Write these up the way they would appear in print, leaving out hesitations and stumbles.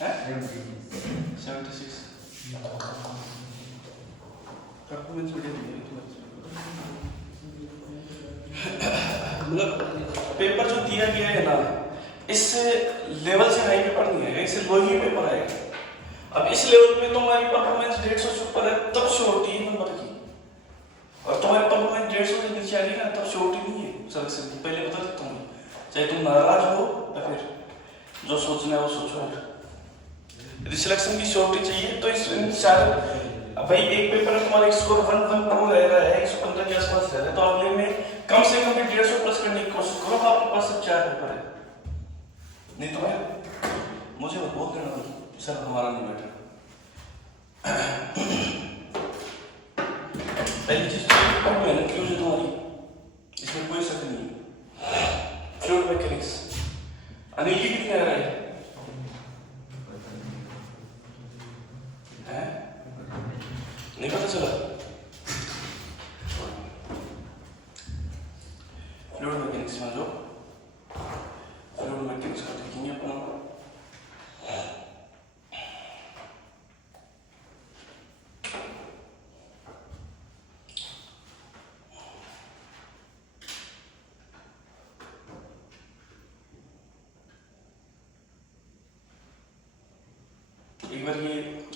है 76 परफॉर्मेंस मतलब पेपर जो दिया गया है ना, इससे लेवल से हाई पेपर नहीं है, इससे लो ही पेपर आएगा। अब इस लेवल पे तुम्हारी परफॉर्मेंस 150 से ऊपर है तब श्योरिटी नंबर की, और तुम्हारी परफॉर्मेंस 150 से नीचे आ रही ना तब श्योरिटी नहीं है सिलेक्शन की। पहले बता देता हूँ, चाहे तुम नाराज हो या फिर जो सोचना है वो सोचो। यदि सिलेक्शन की श्योरिटी चाहिए तो इस शायद भाई एक पेपर में तुम्हारा स्कोर 112 रह रहा है, 115 के आसपास रह रहा है, तो अगले में कम से कम 150 प्लस करने की कोशिश करो। तो आपके पास सिर्फ 4 पेपर है, नहीं तो मैं मुझे बोल देना सर हमारा नहीं बैठा। पहली चीज तो मेहनत की वजह तुम्हारी, इसमें कोई शक नहीं है। फ्लूइड मैकेनिक्स अनिल की कितने आ रहा है? नहीं पता चला? फ्लूइड मैकेनिक्स में जो फ्लूइड मैकेनिक्स का देखेंगे अपना। एक बार ये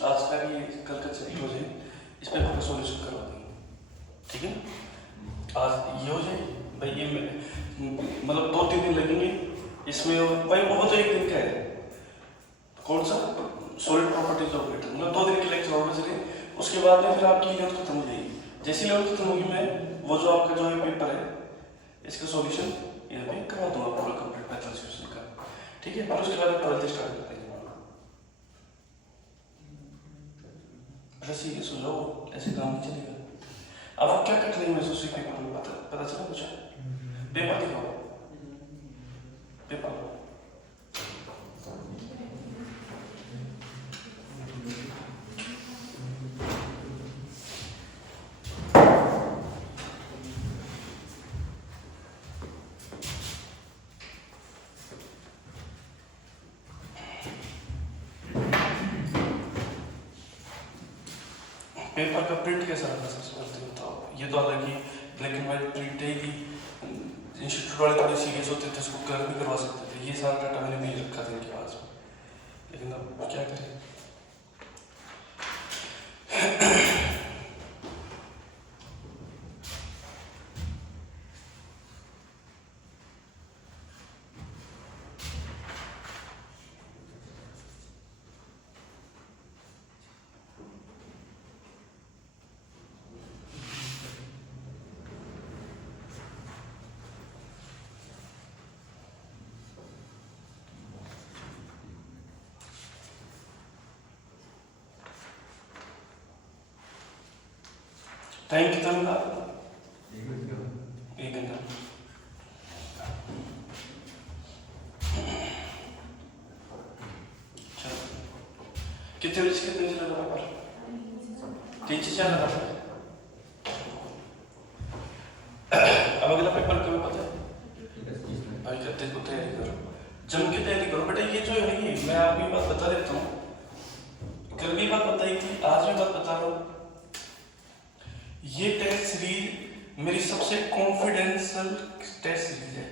आज का ये कल का चेक हो जाए, इस पेपर का सॉल्यूशन करवा देंगे, ठीक है? आज ये हो जाए भाई, ये मतलब 2-3 दिन लगेंगे इसमें भाई, बहुत एक दिन का है। कौन सा? सॉलिड प्रॉपर्टीज ऑफ मैटर, मतलब 2 दिन के लेक्चर और चले, उसके बाद में फिर आपकी लेवल खत्म हो जाएगी। जैसी लेवल खत्म होगी मैं वो जो आपका जो पेपर है इसका सॉल्यूशन यहाँ पे करवा दूंगा पूरा कंप्लीट 45 क्वेश्चन का, ठीक है? फिर उसके बाद 12th स्टार्ट करते हैं। ऐसे ही सुन लो, ऐसे काम नहीं चलेगा। अब क्या कठिनाई महसूस हुई पेपर में, पता चला कुछ? पेपर दिखाओ, पेपर पेपर का प्रिंट कैसा रहा सबसे पहले बताओ। ये तो हालांकि ब्लैक एंड व्हाइट प्रिंट है कि इंस्टीट्यूट वाले थोड़े सीरियस होते थे, इसको कलर भी करवा सकते थे। ये सारा डाटा मैंने भी रखा था इनके पास में, लेकिन अब क्या करें। टाइम कितना मिला? 1 घंटा। चलो कितने बजे लगा पेपर? 3 से 4 लगा। अब अगला पेपर कब पता है भाई? करते को तैयारी करो, जम के तैयारी करो बेटा। ये जो है ये मैं आपकी बात बता देता हूँ, कल भी बात बताई थी, आज भी बात बता रहा हूँ। ये टेस्ट सीरीज मेरी सबसे कॉन्फिडेंशियल टेस्ट सीरीज है।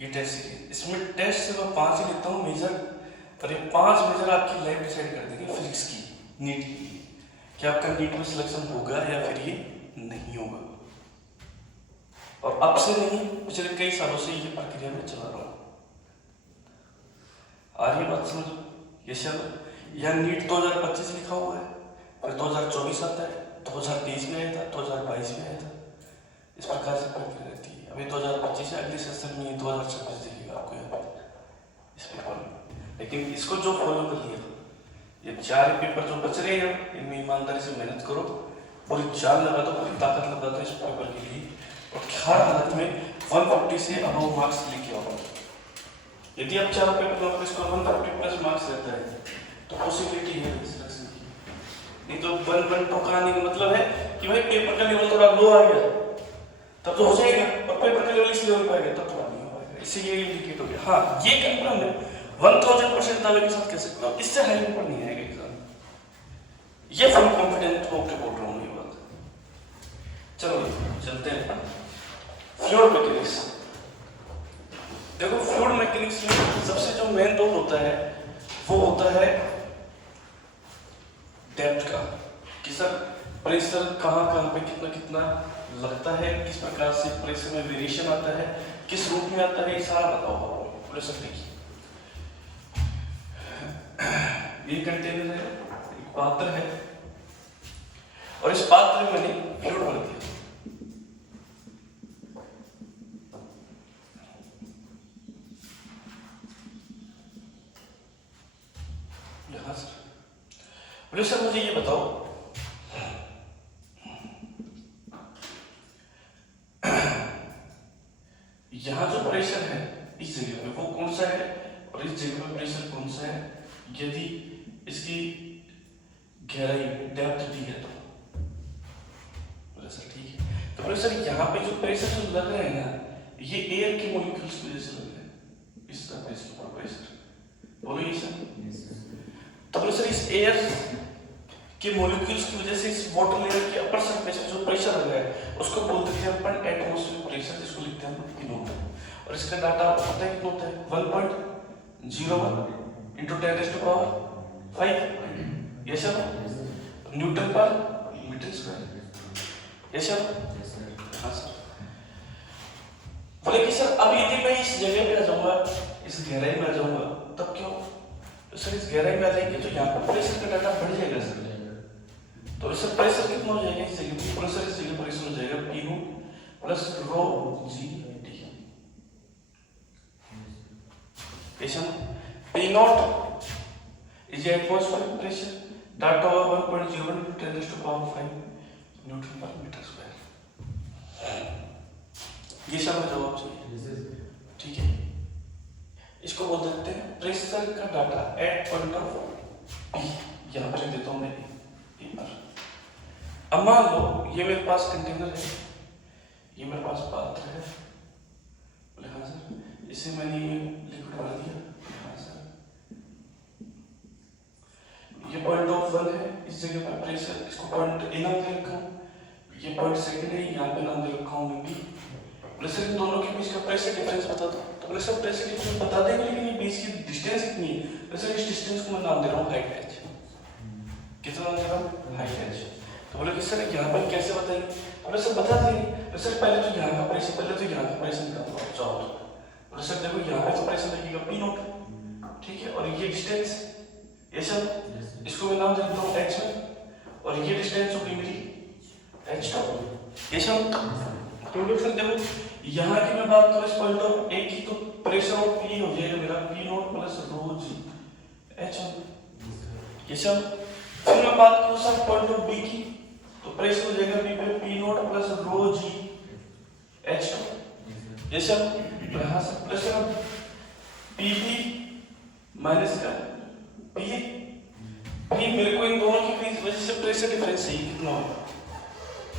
ये टेस्ट सीरीज, इसमें टेस्ट से मैं 5 ही लेता हूँ मेजर, और ये 5 मेजर आपकी लाइफ डिसाइड कर देंगे फिजिक्स की, नीट की, कि आपका नीट में सिलेक्शन होगा या फिर ये नहीं होगा। और अब से नहीं, पिछले कई सालों से ये प्रक्रिया में चला रहा हूँ। आ रही बात समझ? ये सब यहाँ नीट 2025 लिखा हुआ है, फिर 2024 आता है, 2023 में आया था, 2022 में आया था, इस प्रकार से प्रक्रिया रहती है। अभी 2025 है, अगले सेशन में 2026 दिखेगा आपको यहाँ पे इस पेपर में। लेकिन इसको जो फॉलो कर लिया, ये 4 पेपर जो बच रहे हैं इनमें ईमानदारी से मेहनत करो, पूरी जान लगा दो, पूरी ताकत लगा दो इस पेपर के लिए, और हर हालत में 150 से अबव मार्क्स लेके आओ। यदि आप 4 पेपर में आपका स्कोर 150 प्लस मार्क्स रहता है तो पॉसिबिलिटी है सिलेक्शन की। नहीं तो बन ठोकाने का मतलब है कि भाई पेपर का लेवल थोड़ा लो आ गया तब तो हो जाएगा, और पेपर का लेवल इस लेवल पे आ गया तब थोड़ा नहीं हो पाएगा। इससे ये इंडिकेट हो गया। हाँ ये कंफर्म है, 1000% दावे के साथ कह सकता हूँ, इससे हाई नंबर नहीं आएगा एग्जाम। ये फुल कॉन्फिडेंट होकर बोल रहा हूँ ये बात। चलो चलते हैं फ्लूइड मैकेनिक्स। देखो फ्लूइड मैकेनिक्स में सबसे जो मेन रोल होता है वो होता है डेप्थ का, कि सर प्रेशर कहाँ कहाँ पे कितना कितना लगता है, किस प्रकार से प्रेशर में वेरिएशन आता है, किस रूप में आता है, ये सारा बताओ प्रेशर देखिए। ये कंटेनर है, एक पात्र है, और इस पात्र में मैंने फ्लूइड भर दिया। यहां से बोले सर मुझे ये बताओ, यहां जो प्रेशर है इस जगह पे वो कौन सा है और इस जगह पे प्रेशर कौन सा है, यदि इसकी गहराई डेप्थ दी है तो सर ठीक है। तो प्रेशर यहाँ पे जो प्रेशर जो लग रहा है ना, ये एयर के मॉलिक्यूल्स की वजह से लग रहा है, इस सरफेस के ऊपर प्रेशर। बोलो ये सर। तो प्रेशर इस एयर के मॉलिक्यूल्स की वजह से इस वाटर लेयर के अपर सरफेस पे जो प्रेशर लग रहा है उसको बोलते हैं अपन एटमॉस्फेरिक प्रेशर, जिसको लिखते हैं अपन P नॉट। और इसका डाटा पता है कितना होता है, 1.01 into 10⁵ ये सब न्यूटन पर मीटर स्क्वायर। ये सब हाँ सर। बोले कि सर अब यदि मैं इस जगह पे आ जाऊंगा, इस गहराई में आ जाऊंगा, तब क्यों? तो सर इस गहराई में आ जाएंगे तो यहाँ पर प्रेशर का डाटा बढ़ जाएगा सर। तो इससे प्रेशर कितना हो जाएगा इस जगह पे, प्रेशर इस जगह प्रेशर हो जाएगा P naught plus rho G T. P not is atmospheric pressure, data हुआ 1.01 × 10⁵ न्यूटन पर मीटर स्क्वायर। ये सब जवाब चाहिए, ठीक है। इसको बोल देते हैं प्रेशर का data at point of P। यहाँ पर देता हूँ मैं P पर। अब मान लो ये मेरे पास कंटेनर है, ये मेरे पास पात्र है, बोले हाँ सर, इसे मैंने लिक्विड भर दिया, हाँ सर। ये 0.1 है, इस जगह पर प्रेशर, इसको 0.A नाम दे रखा हूँ, ये 0.2 है, यहाँ पे नाम दे रखा हूँ मैं B। प्रेशर इन दोनों के बीच का प्रेशर डिफरेंस बता दो। तो प्रेशर डिफरेंस बता देंगे, लेकिन ये बीच की डिस्टेंस कितनी है, प्रेशर इस डिस्टेंस को मैं नाम दे रहा हूँ हाइट h। कितना नाम दे रहा हूँ, हाइट h। तो बोले कि सर यहाँ पर कैसे बताएंगे? बोले सर बता देंगे। सर पहले तो यहाँ का प्रेशर, पहले तो यहाँ का प्रेशर निकालो जाओ। बोले सर देखो यहाँ पे तो प्रेशर लगेगा P नॉट, ठीक है, और ये डिस्टेंस ये सब, इसको मैं नाम दे देता हूँ h में, और ये डिस्टेंस होगी मेरी h टॉप। ये सब तो सर देखो यहाँ की मैं बात करूँ इस पॉइंट ऑफ A की, तो प्रेशर ऑफ P हो जाएगा मेरा P naught plus rho g h। ये सब फिर मैं बात करूँ सर पॉइंट ऑफ B की, तो प्रेशर हो जाएगा B पे P naught plus rho g h। ये सब यहाँ से प्रेशर PP माइनस का P। मेरे को इन दोनों की वजह से प्रेशर डिफरेंस है कितना होगा,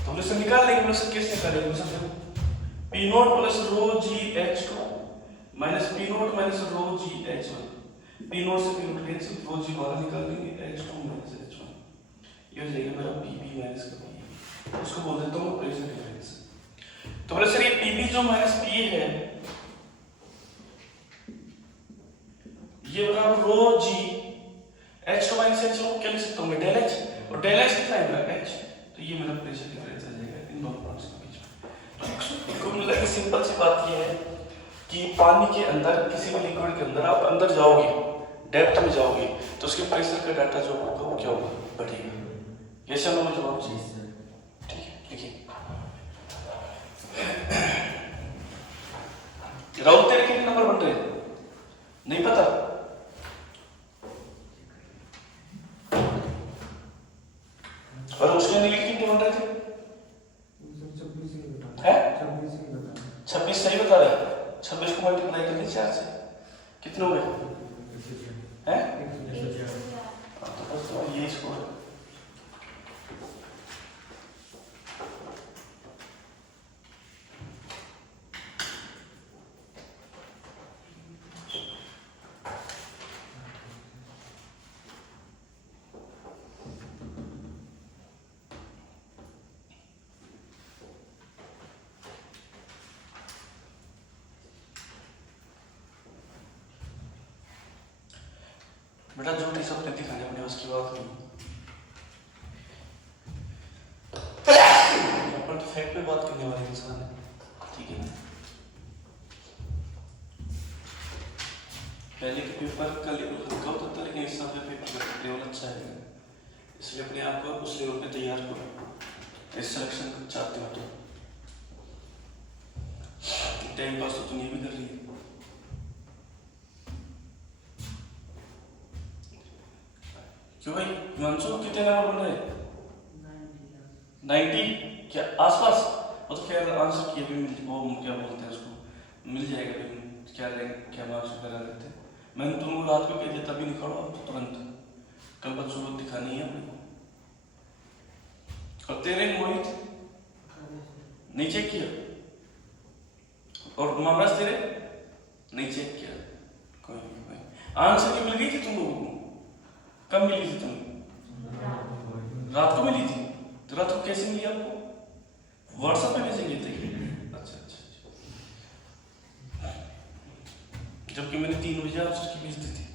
तो प्रेशर निकाल लेंगे। प्रेशर कैसे निकालेंगे? सर देखो P naught plus rho g h2 minus P naught minus rho g h1। P naught से P naught cancel, rho g बाहर निकाल देंगे, h2 माइनस h1, ये हो जाएगा मेरा PP माइनस का P। उसको बोल देता हूँ प्रेशर डिफरेंस। तो प्रेशर ये PP जो माइनस P है, ये बराबर रो जी h2 माइनस h1 क्या लिख सकता हूँ मैं, डेल h, और डेल h कितना है मेरा h, तो ये मेरा प्रेशर डिफरेंस आ जाएगा इन दोनों पॉइंट्स के बीच में। कुल मिला के सिंपल सी बात ये है कि पानी के अंदर, किसी भी लिक्विड के अंदर आप अंदर जाओगे, डेप्थ में जाओगे, तो उसके प्रेशर का डाटा जो होगा वो क्या होगा, बढ़ेगा। ये सब हमें जवाब चाहिए, ठीक है। लिखिए राहुल तेरे कितने नंबर बन रहे हैं नहीं पता? और उसके नीले कितने बन रहे थे? 26 सही बता रहे हैं। 26 को मल्टीप्लाई करके 4 से कितने हो गए हैं? तो बस ये स्कोर है। बेटा झूठी सपने दिखाने अपने उसकी बात नहीं, अपन तो फैक्ट पे बात करने वाले इंसान है, ठीक है। पहले के पेपर का लेवल हल्का होता था, लेकिन इस साल के पेपर का लेवल अच्छा है, इसलिए अपने आप को उस लेवल पे तैयार करो। इस सिलेक्शन चाहते हो तो टाइम पास तो तुम ये भी कर रही है। क्यों भाई हिमांशु कितने नंबर बन रहे? 90 क्या आसपास? वो तो खैर आंसर किया भी वो क्या बोलते हैं उसको, मिल जाएगा भी, क्या रैंक क्या मार्क्स वगैरह रहते हैं। मैंने तुमको रात को कह दिया तभी निकालो आप तो तुरंत, कल बच्चों को दिखानी है अपने को। और तेरे मोहित नहीं चेक किया, और मामला तेरे नहीं चेक किया, कोई नहीं। आंसर की मिल गई थी तुम लोगों को? कब मिली थी तुम्हें? रात को मिली थी? तो रात को कैसे मिली आपको? व्हाट्सएप पे भेजेंगे थे? अच्छा अच्छा, जबकि मैंने 3 बजे आंसर की भेज दी थी।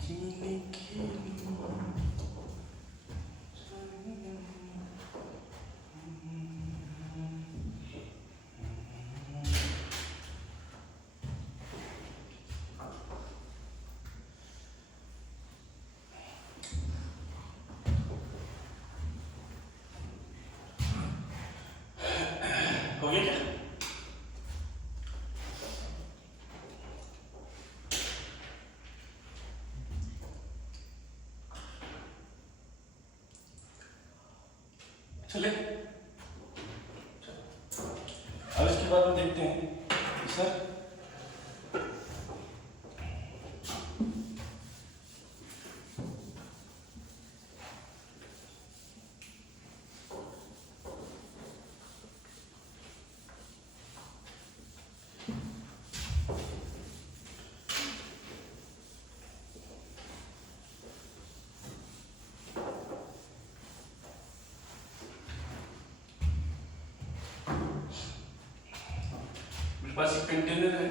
जीने के लिए हो गया क्या? चले अब इसके बाद में देखते हैं सर। मेरे पास एक कंटेनर है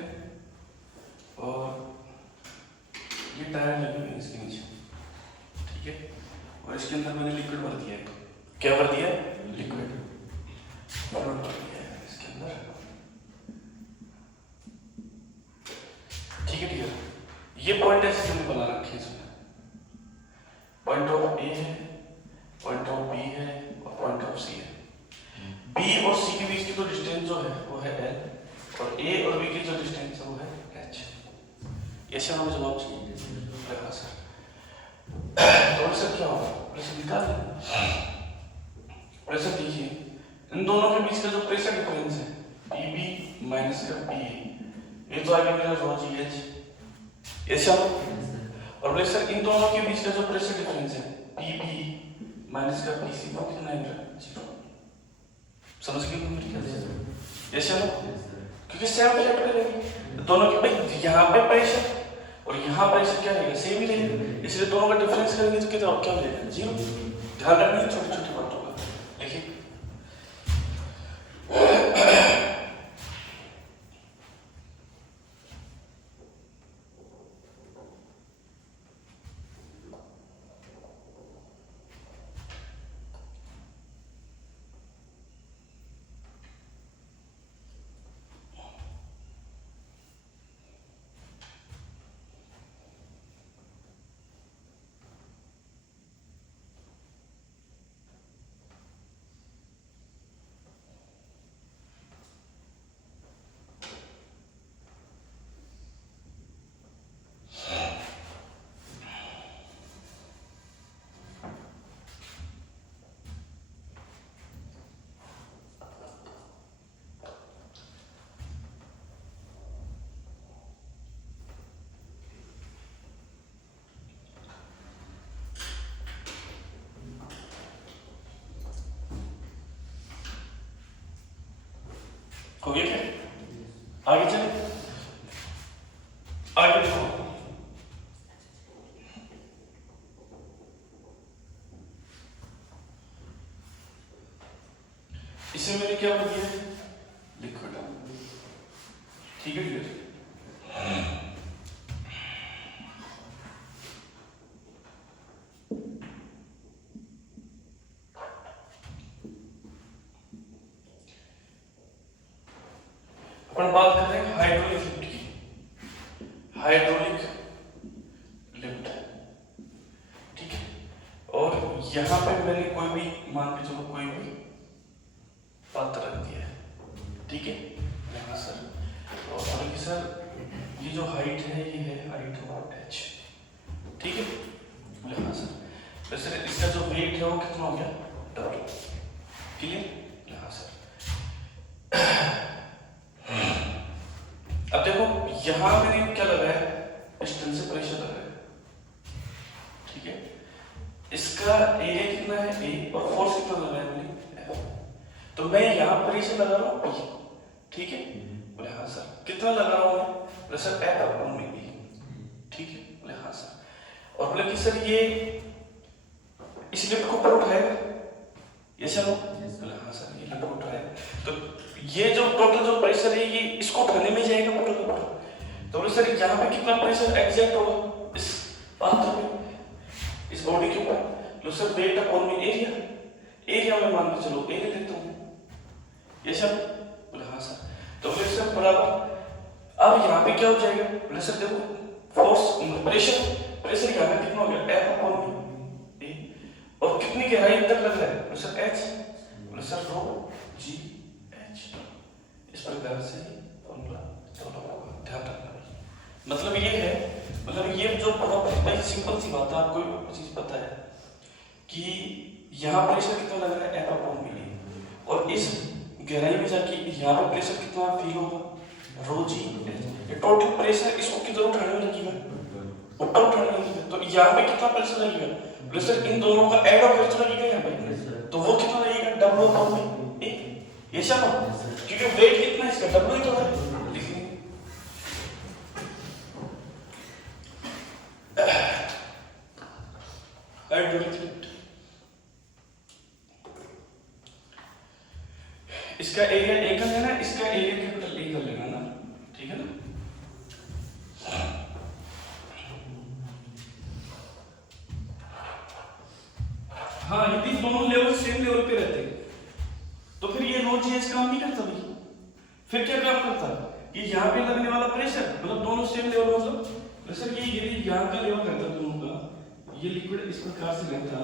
और ये टायर लगे हुए हैं इसके नीचे, ठीक है, और इसके अंदर मैंने लिक्विड भर दिया है। क्या भर दिया है? लिक्विड भर दिया है इसके अंदर, ठीक है। ठीक है, ये पॉइंट ऐसे मैंने बना रखे हैं इसमें, पॉइंट ऑफ ए है, पॉइंट ऑफ बी है और पॉइंट ऑफ सी है। बी और सी के बीच की तो डिस्टेंस जो है वो है एल, और ए और बी की जो डिस्टेंस है वो है एच। ऐसे हमें जवाब चाहिए सर। तो सर क्या होगा? प्रेशर निकाल दें। प्रेशर देखिए, इन दोनों के बीच का जो प्रेशर डिफरेंस है पी बी माइनस का पी ए, ये तो आगे मेरा रो जी एच, ऐसा। और प्रेशर इन दोनों के बीच का जो प्रेशर डिफरेंस है पी बी माइनस का पी सी, वो कितना है? 0। समझ गए मेरी क्या? ऐसे ना, क्योंकि सेम रिएक्ट करेंगे दोनों के, भाई यहाँ पे प्रेशर और यहाँ प्रेशर क्या रहेगा? सेम ही रहेगा, इसलिए दोनों का डिफरेंस करेंगे तो कितना क्या हो जाएगा? 0। ध्यान रखना छोटी छोटी बातों का। देखिए आगे चले, आगे देखो, इसे मैंने क्या बोल दिया, लिक्विड, ठीक है क्लियर। अपन बात कर रहे हैं हाइड्रोलिक लिफ्ट की, हाइड्रोलिक लिफ्ट, ठीक है। और यहां पे मैंने कोई भी मान के चलो कोई भी पात्र रख दिया है, ठीक है। यहाँ सर और बोले सर ये जो हाइट है ये है हाइट ऑफ h, ठीक है। बोले हाँ सर, तो सर इसका जो वेट है वो कितना हो गया, W, क्लियर। हाँ सर, अब देखो यहां मैंने क्या लगाया, डिस्टेंस से प्रेशर लगाया, ठीक है। इसका एरिया कितना है A और फोर्स कितना लगाया मैंने F, तो मैं यहां प्रेशर लगा रहा हूं P, ठीक है। बोले हाँ सर, कितना लगा रहा हूं, बोले सर F अपॉन में B, ठीक है। बोले हाँ सर, और बोले कि सर ये इस लिफ्ट को ऊपर उठाएगा, ये चलो, बोले हाँ सर ये लिफ्ट को उठाएगा, तो ये जो टोटल जो प्रेशर है ये इसको उठाने में जाएगा पूरा का पूरा, तो बोले सर यहाँ पे कितना प्रेशर एग्जैक्ट होगा इस पात्र में, इस बॉडी के ऊपर, लो सर वेट अपॉन में एरिया, एरिया में मान के चलो एरिया लेता हूँ, ये सर। बोले हाँ सर, तो बोले सर बराबर, अब यहाँ पे क्या हो जाएगा, बोले सर देखो फोर्स प्रेशर, प्रेशर यहाँ पे कितना हो गया F अपॉन में A, और कितनी गहराई तक लग रहा है, बोले सर H, बोले सर रो G H, इस प्रकार से फॉर्मूला ध्यान रखना। मतलब ये है, मतलब ये जो बहुत सिंपल सी बात है, आपको भी चीज पता है कि यहाँ प्रेशर कितना लग रहा है F अपॉन में A, और इस गहराई में जाके यहाँ पे प्रेशर कितना फील होगा, रो G H, ये टोटल प्रेशर इसको किधर उठाने में लगेगा, ऊपर उठाने में लगेगा, तो यहाँ पे कितना प्रेशर लगेगा, प्रेशर इन दोनों का ऐड ऑफ प्रेशर लगेगा यहाँ पे, तो वो कितना लगेगा W अपॉन में A, ये सब, क्योंकि वेट कितना है इसका W ही तो है, इसका एरिया A कर लेना, इसका एरिया कैपिटल A कर लेना ना, ठीक है ना। हाँ यदि दोनों लेवल सेम लेवल पे रहते तो फिर ये रो जीएच काम नहीं करता भाई, फिर क्या काम करता कि यहाँ पे लगने वाला प्रेशर, मतलब दोनों सेम लेवल, मतलब प्रेशर ये यदि यहाँ का लेवल रहता दोनों का, ये लिक्विड इस प्रकार से रहता,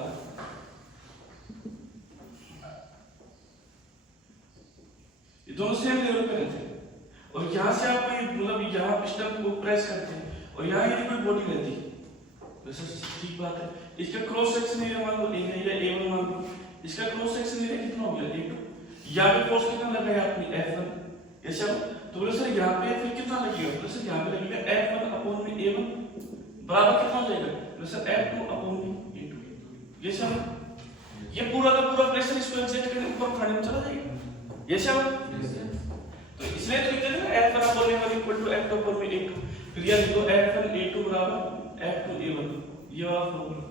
ये दोनों सेम लेवल पे रहते हैं, और यहाँ से आप कोई मतलब यहाँ पिस्टन को प्रेस करते हैं और यहाँ यदि कोई बॉडी रहती है, ठीक बात है, इसका क्रॉस सेक्शन एरिया मान लो A1 मान लो, इसका क्रॉस सेक्शन एरिया कितना हो गया A2, यहाँ पे फोर्स कितना लगाया आपने F1, ये सब, तो बोले सर यहाँ पे फिर कितना लगेगा, बोले सर यहाँ पे लगेगा F1 अपॉन में A1 बराबर कितना हो जाएगा, बोले सर F2 अपॉन में A2, ये सब, ये पूरा का पूरा प्रेशर इसको एग्जैक्ट करके ऊपर उठाने में चला जाएगा, ये सब। तो इसलिए तो लिखते हैं ना F1 upon A1 equal to F2 upon में A2, फिर यह लिखो F1 A2 बराबर F2 A1, ये वाला फॉर्मूला।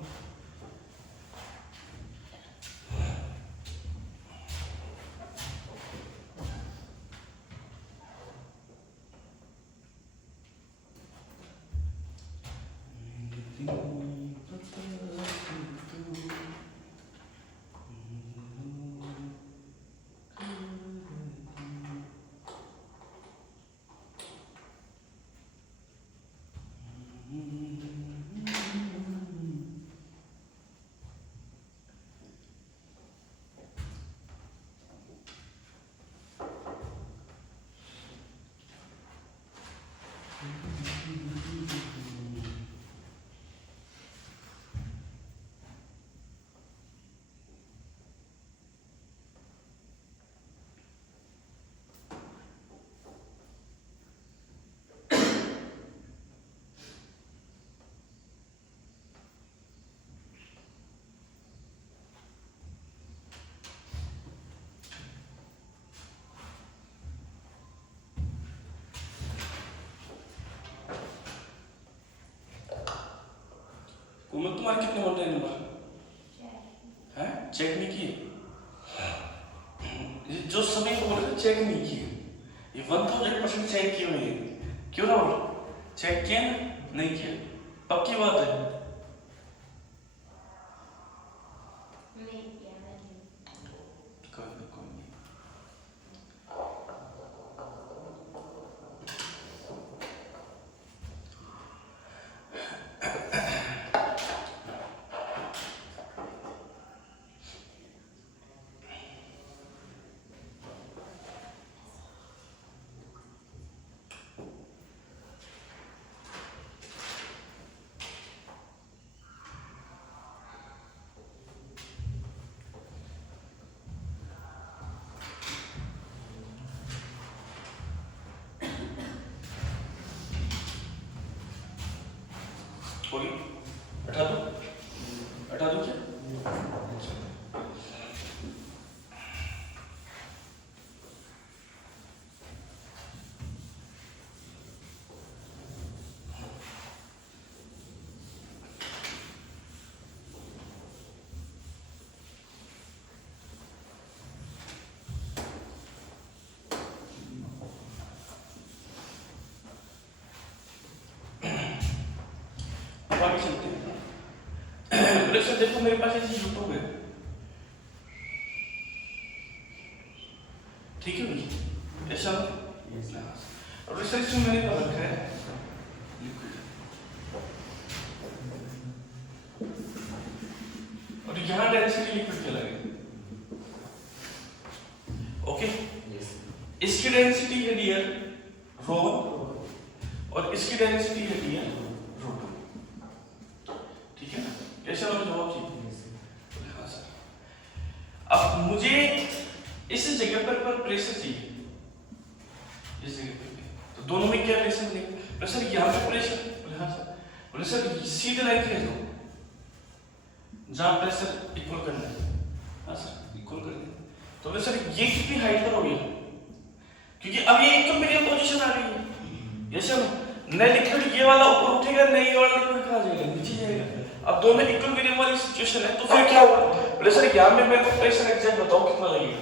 तुम्हारे कितने बन रहे नंबर हैं? चेक नहीं किए? जो सभी को बोले चेक नहीं किए, ये 1000% चेक किए हुए हैं। क्यों ना बोलो? चेक किए ना? नहीं किए? पक्की बात है? कोई हटा दो क्या? आगे चलते हैं। देखो मेरे पास ऐसी यूट्यूब है, ठीक है भैया? ऐसा और रिसर्च में मैंने कर रखा है और यहाँ डेंसिटी लिक्विड के लगे। ओके, इसकी डेंसिटी है डियर रो और इसकी डेंसिटी है डियर रो 2, ठीक है ना? कैसे वाला जवाब चाहिए? हाँ सर। अब मुझे इस जगह पर प्रेशर चाहिए, इस जगह पे, तो दोनों में क्या प्रेशर देंगे? प्रेशर यहाँ पे प्रेशर, बोले हाँ सर। बोले सर सीधे लाइन के दो जहाँ प्रेशर इक्वल करना है। हाँ सर, इक्वल कर दें। तो बोले सर ये कितनी हाइट पर होगी? क्योंकि अब ये इक्विलिब्रियम पोजीशन आ गई है। ये सर नए लिक्विड ये वाला ऊपर उठेगा, नहीं ये वाला लिक्विड कहाँ जाएगा? नीचे जाएगा। अब दोनों इक्विलिब्रियम वाली सिचुएशन है, तो फिर क्या होगा? बोले सर यहाँ में मैं प्रेशर एग्जैक्ट बताओ कितना लगेगा?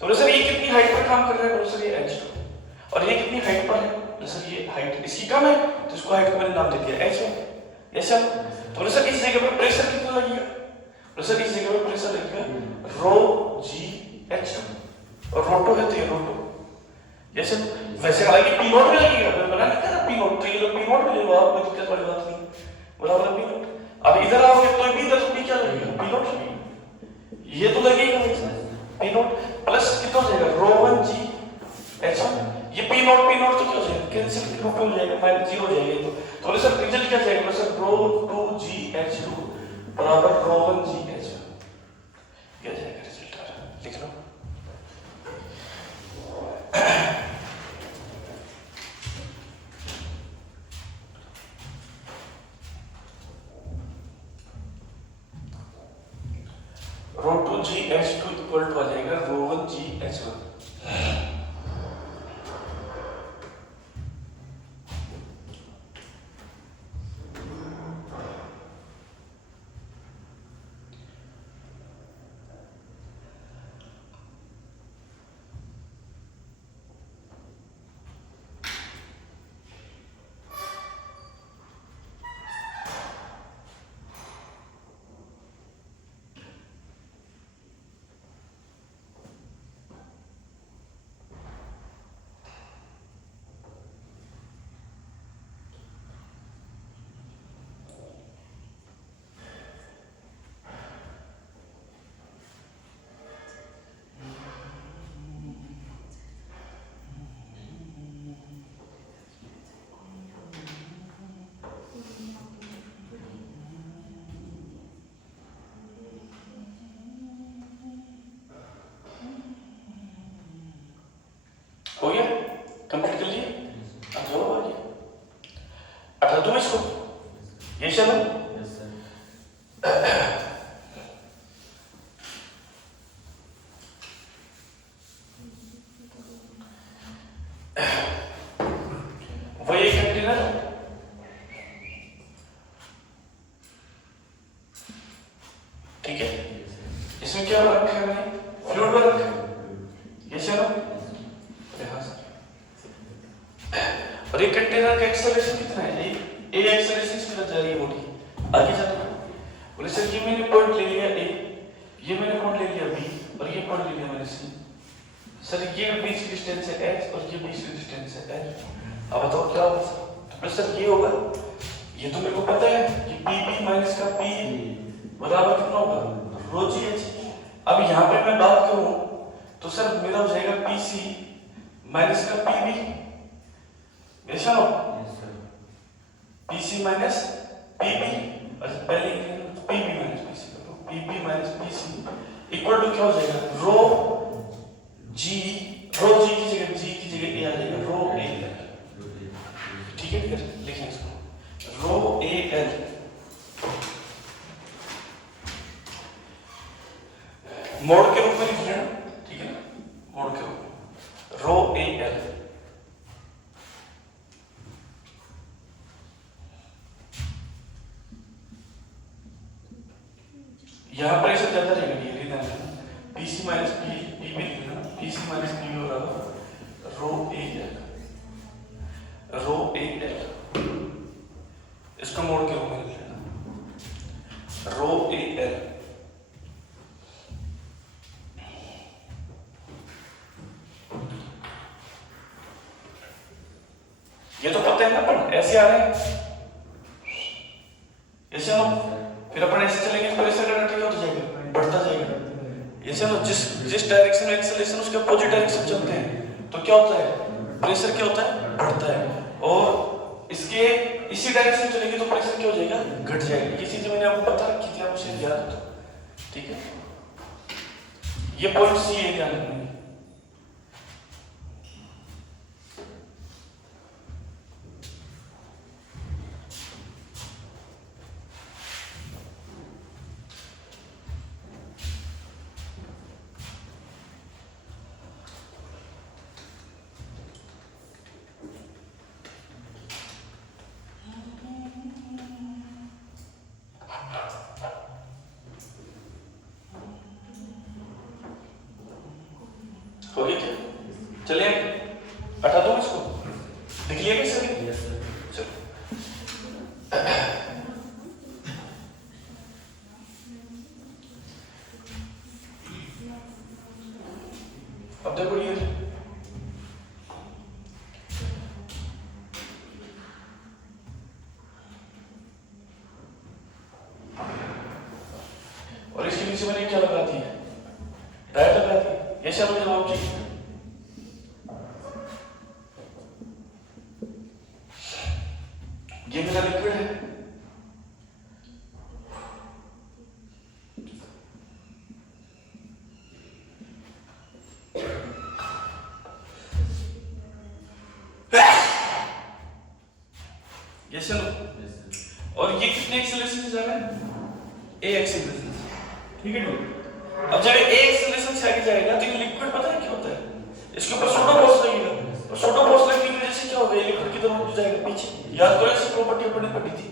तो बोले सर ये कितनी हाइट पर काम कर रहा है? बोले सर ये h2 और ये कितनी हाइट पर है? बोले सर ये हाइट इसकी कम है, तो इसको हाइट को मैंने नाम दे दिया h1। ऐसा तो बोले सर इस जगह पर प्रेशर कितना लगेगा? बोले सर इस जगह पर प्रेशर लगेगा रो जी h और रो 2 है तो ये रो 2। जैसे वैसे हालांकि पी नोट भी लगेगा, मैं बना नहीं था पी नोट, तो ये लोग पी नोट भी लेगा, कोई दिक्कत वाली बात नहीं, बराबर पी नोट। अब इधर आओगे तो भी इधर भी क्या लगेगा? पी नोट लगेगा, ये तो लगेगा पी नोट प्लस कितना हो जाएगा? रो 1 जी h1। ये पी नोट तो क्या हो जाएगा? कैंसिल हो जाएगा, माइनस 0 हो जाएगा। तो बोले सर रिजल्ट क्या जाएगा? सर रो 2 जी h2 बराबर रो 1 जी h1 क्या जाएगा रिजल्ट? लिख लो। रो 2 जी h2 इक्वल टू आ जाएगा रो 1 जी h1। हो गया? कंप्लीट कर लिए? अब जवाब आ गया। 18 दूं इसको? ये चलो वही कंटेनर और ये कंटेनर का एक्सेलरेशन कितना है, ए एक्सेलरेशन से कितना जा रही है बॉडी आगे जाना। बोले सर ये मैंने पॉइंट ले लिया ए, ये मैंने पॉइंट ले लिया बी, और ये पॉइंट ले लिया मैंने सी। सर ये बीच की डिस्टेंस है एच और ये बीच की डिस्टेंस है एच। अब बताओ क्या होगा सर। तो सर ये होगा, ये तो मेरे को पता है कि पी बी माइनस का पी बराबर कितना होगा, रो जी एच। अब यहाँ पे मैं बात करूं तो सर मेरा हो जाएगा पी सी माइनस का पी बी, ऐसा हो P C minus P B. अच्छा पहले P B minus P C करो, P B minus P C equal to क्या हो जाएगा, रो जी की जगह ए आ जाएगा, रो ए। ठीक है फिर लिखें इसको, रो ए एल मोड के रूप में लिख लेना, ठीक है ना, मोड के रूप में रो ए एल। यहां पर ऐसे ज्यादा रहेगा, पीसी माइनस पी बी लिखना, पीसी माइनस पी बी बराबर rho A L, rho A L. इसको मोड के रूप में लिख लेना, रो ए एल। ये तो पता है ना, अपन ऐसे आ रहे हैं, ऐसे ना, फिर अपन ऐसे चलेंगे तो ऐसे करना ठीक हो जाएगा, बढ़ता जाएगा। ऐसे ना, जिस डायरेक्शन में एक्सेलरेशन उसके अपोजिट डायरेक्शन चलते हैं तो क्या होता है, प्रेशर क्या होता है, बढ़ता है। और इसके इसी डायरेक्शन चलेंगे तो प्रेशर क्या हो जाएगा, घट जाएगा। ये चीजें मैंने आपको बता रखी थी, आप उसे याद रखो, ठीक है। ये पॉइंट सी है, ध्यान रखना। हो गया क्या, चलिए हटा दो इसको, लिख लिया क्या सर? चलो अब देखो ये और इसके नीचे मैंने क्या लगा दी, डायरेक्ट लगा दी। ऐसा मुझे जवाब चाहिए, ये मेरा लिक्विड है, ये चलो, और ये कितने एक्सेलरेशन से जा रहा है, ए एक्सेलरेशन से, ठीक है। अब जब ए एक्सेलरेशन से आगे जाएगा तो ये लिक्विड पता है क्या होता है, इसके ऊपर सोडा फोर्स लगेगा, और सोडा फोर्स लगने की वजह से क्या होगा, लिक्विड की तरफ जाएगा पीछे। याद करो ऐसी प्रॉपर्टी अपने पढ़ी थी।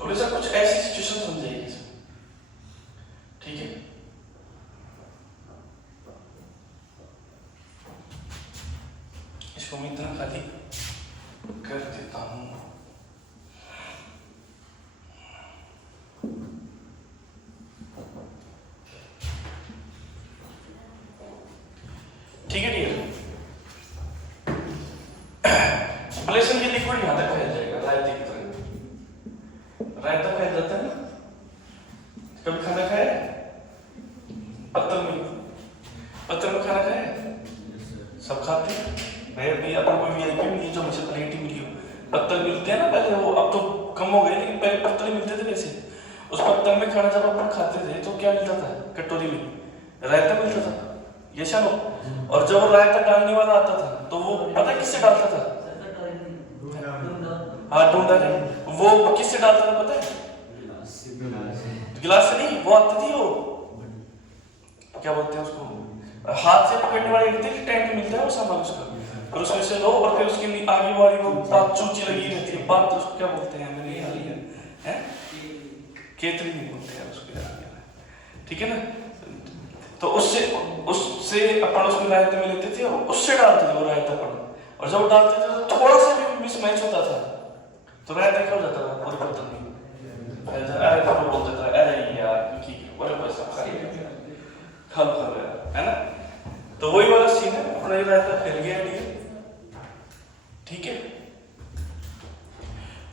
थोड़ा सा कुछ ऐसी सिचुएशन बन जाएगी इसमें, ठीक है। इसको मैं इतना खाली कर देता हूं, ठीक है डियर। प्लेसन ये लिक्विड यहां तक फैल जाएगा, रायते की तरह, रायता फैल जाता है ना। कभी खाना खाया पत्तल में खाना खाया, सब खाते हैं। मैं भी अपन को वीआईपी मिली, जो मुझे प्लेट ही मिली हो, पत्तल मिलते हैं ना पहले, वो अब तो कम हो गए, लेकिन पहले पत्तल मिलते थे। वैसे उस पत्तल में खाना जब अपन खाते थे तो क्या मिलता था, कटोरी में रायता मिलता था, ये शानो। और जब वो रायता डालने वाला आता था तो वो पता है किससे डालता था, हाँ डूंढा नहीं, वो किससे डालता था पता है, गिलास से नहीं, वो आती थी, वो क्या बोलते हैं उसको, हाथ से पकड़ने वाली रहती है, टैंक मिलता है वो सामान उसका, और उसमें से लो, और फिर उसकी आगे वाली वो बात चूची लगी रहती है, बात तो उसको क्या बोलते हैं, मैंने यहाँ लिया है, केतली नहीं बोलते हैं उसको, ठीक है ना। तो उससे अपन उसमें रायते में लेते थे और उससे डालते थे वो रायता अपन, और जब डालते थे तो थोड़ा सा भी मिसमैच होता था तो रायता क्या हो जाता था पूरे बर्तन में। अरे तो बोलते था अरे यार क्योंकि बड़े पैसा खा गया है ना। तो वही वाला सीन है, अपना ये रायता फैल गया नहीं, ठीक है।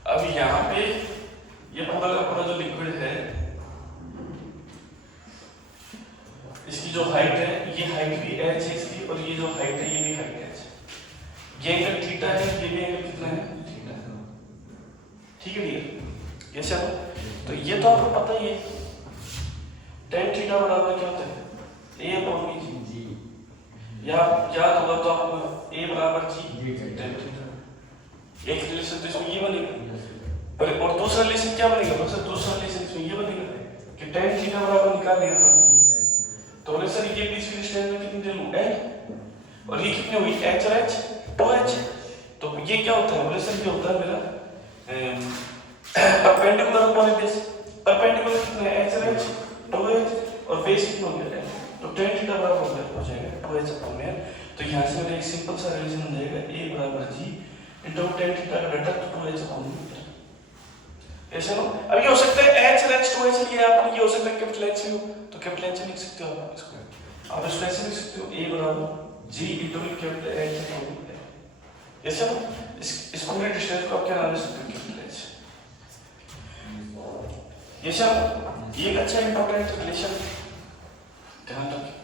अब यहाँ पे ये पूरा का पूरा जो लिक्विड है इसकी जो हाइट है, ये हाइट भी h है इसकी, और ये जो हाइट है ये भी हाइट h। ये एंगल थीटा है, ये भी एंगल कितना है थीटा, ठीक है डियर। ये सब तो ये तो आपको पता ही है, tan थीटा बराबर क्या होता है a अपॉन b, या याद होगा तो आपको a बराबर g tan थीटा। एक रिलेशन तो इसमें ये बनेगा, पर और दूसरा रिलेशन क्या बनेगा, दूसरा रिलेशन इसमें ये बनेगा कि tan थीटा बराबर निकाल लिया अपन। तो बोले सर ये बीच की डिस्टेंस में कितनी ले लूं l, और ये कितनी हुई h और h 2h। तो ये क्या होता है, बोले सर ये होता है मेरा परपेंडिकुलर अपॉन बेस। परपेंडिकुलर कितना है h और h 2h, और बेस कितना हो गया है, तो tan थीटा बराबर हो जाएगा 2h अपॉन में। तो यहाँ से मेरा एक सिंपल सा रिलेशन हो जाएगा a बराबर g इनटू tan थीटा का डाटा 2h अपॉन में। ऐसे नो अब ये हो सकता है h और h 2h लिया आपने, ये हो सकता है कैपिटल h हो तो कैपिटल h लिख सकते हो आप इसको, आप इसको ऐसे लिख सकते हो a बराबर g into capital h upon में। ऐसे नो इस पूरे डिस्टेंस को आप क्या नाम दे सकते हो, कैपिटल h। ये सब ये एक अच्छा इंपॉर्टेंट रिलेशन ध्यान रखिए।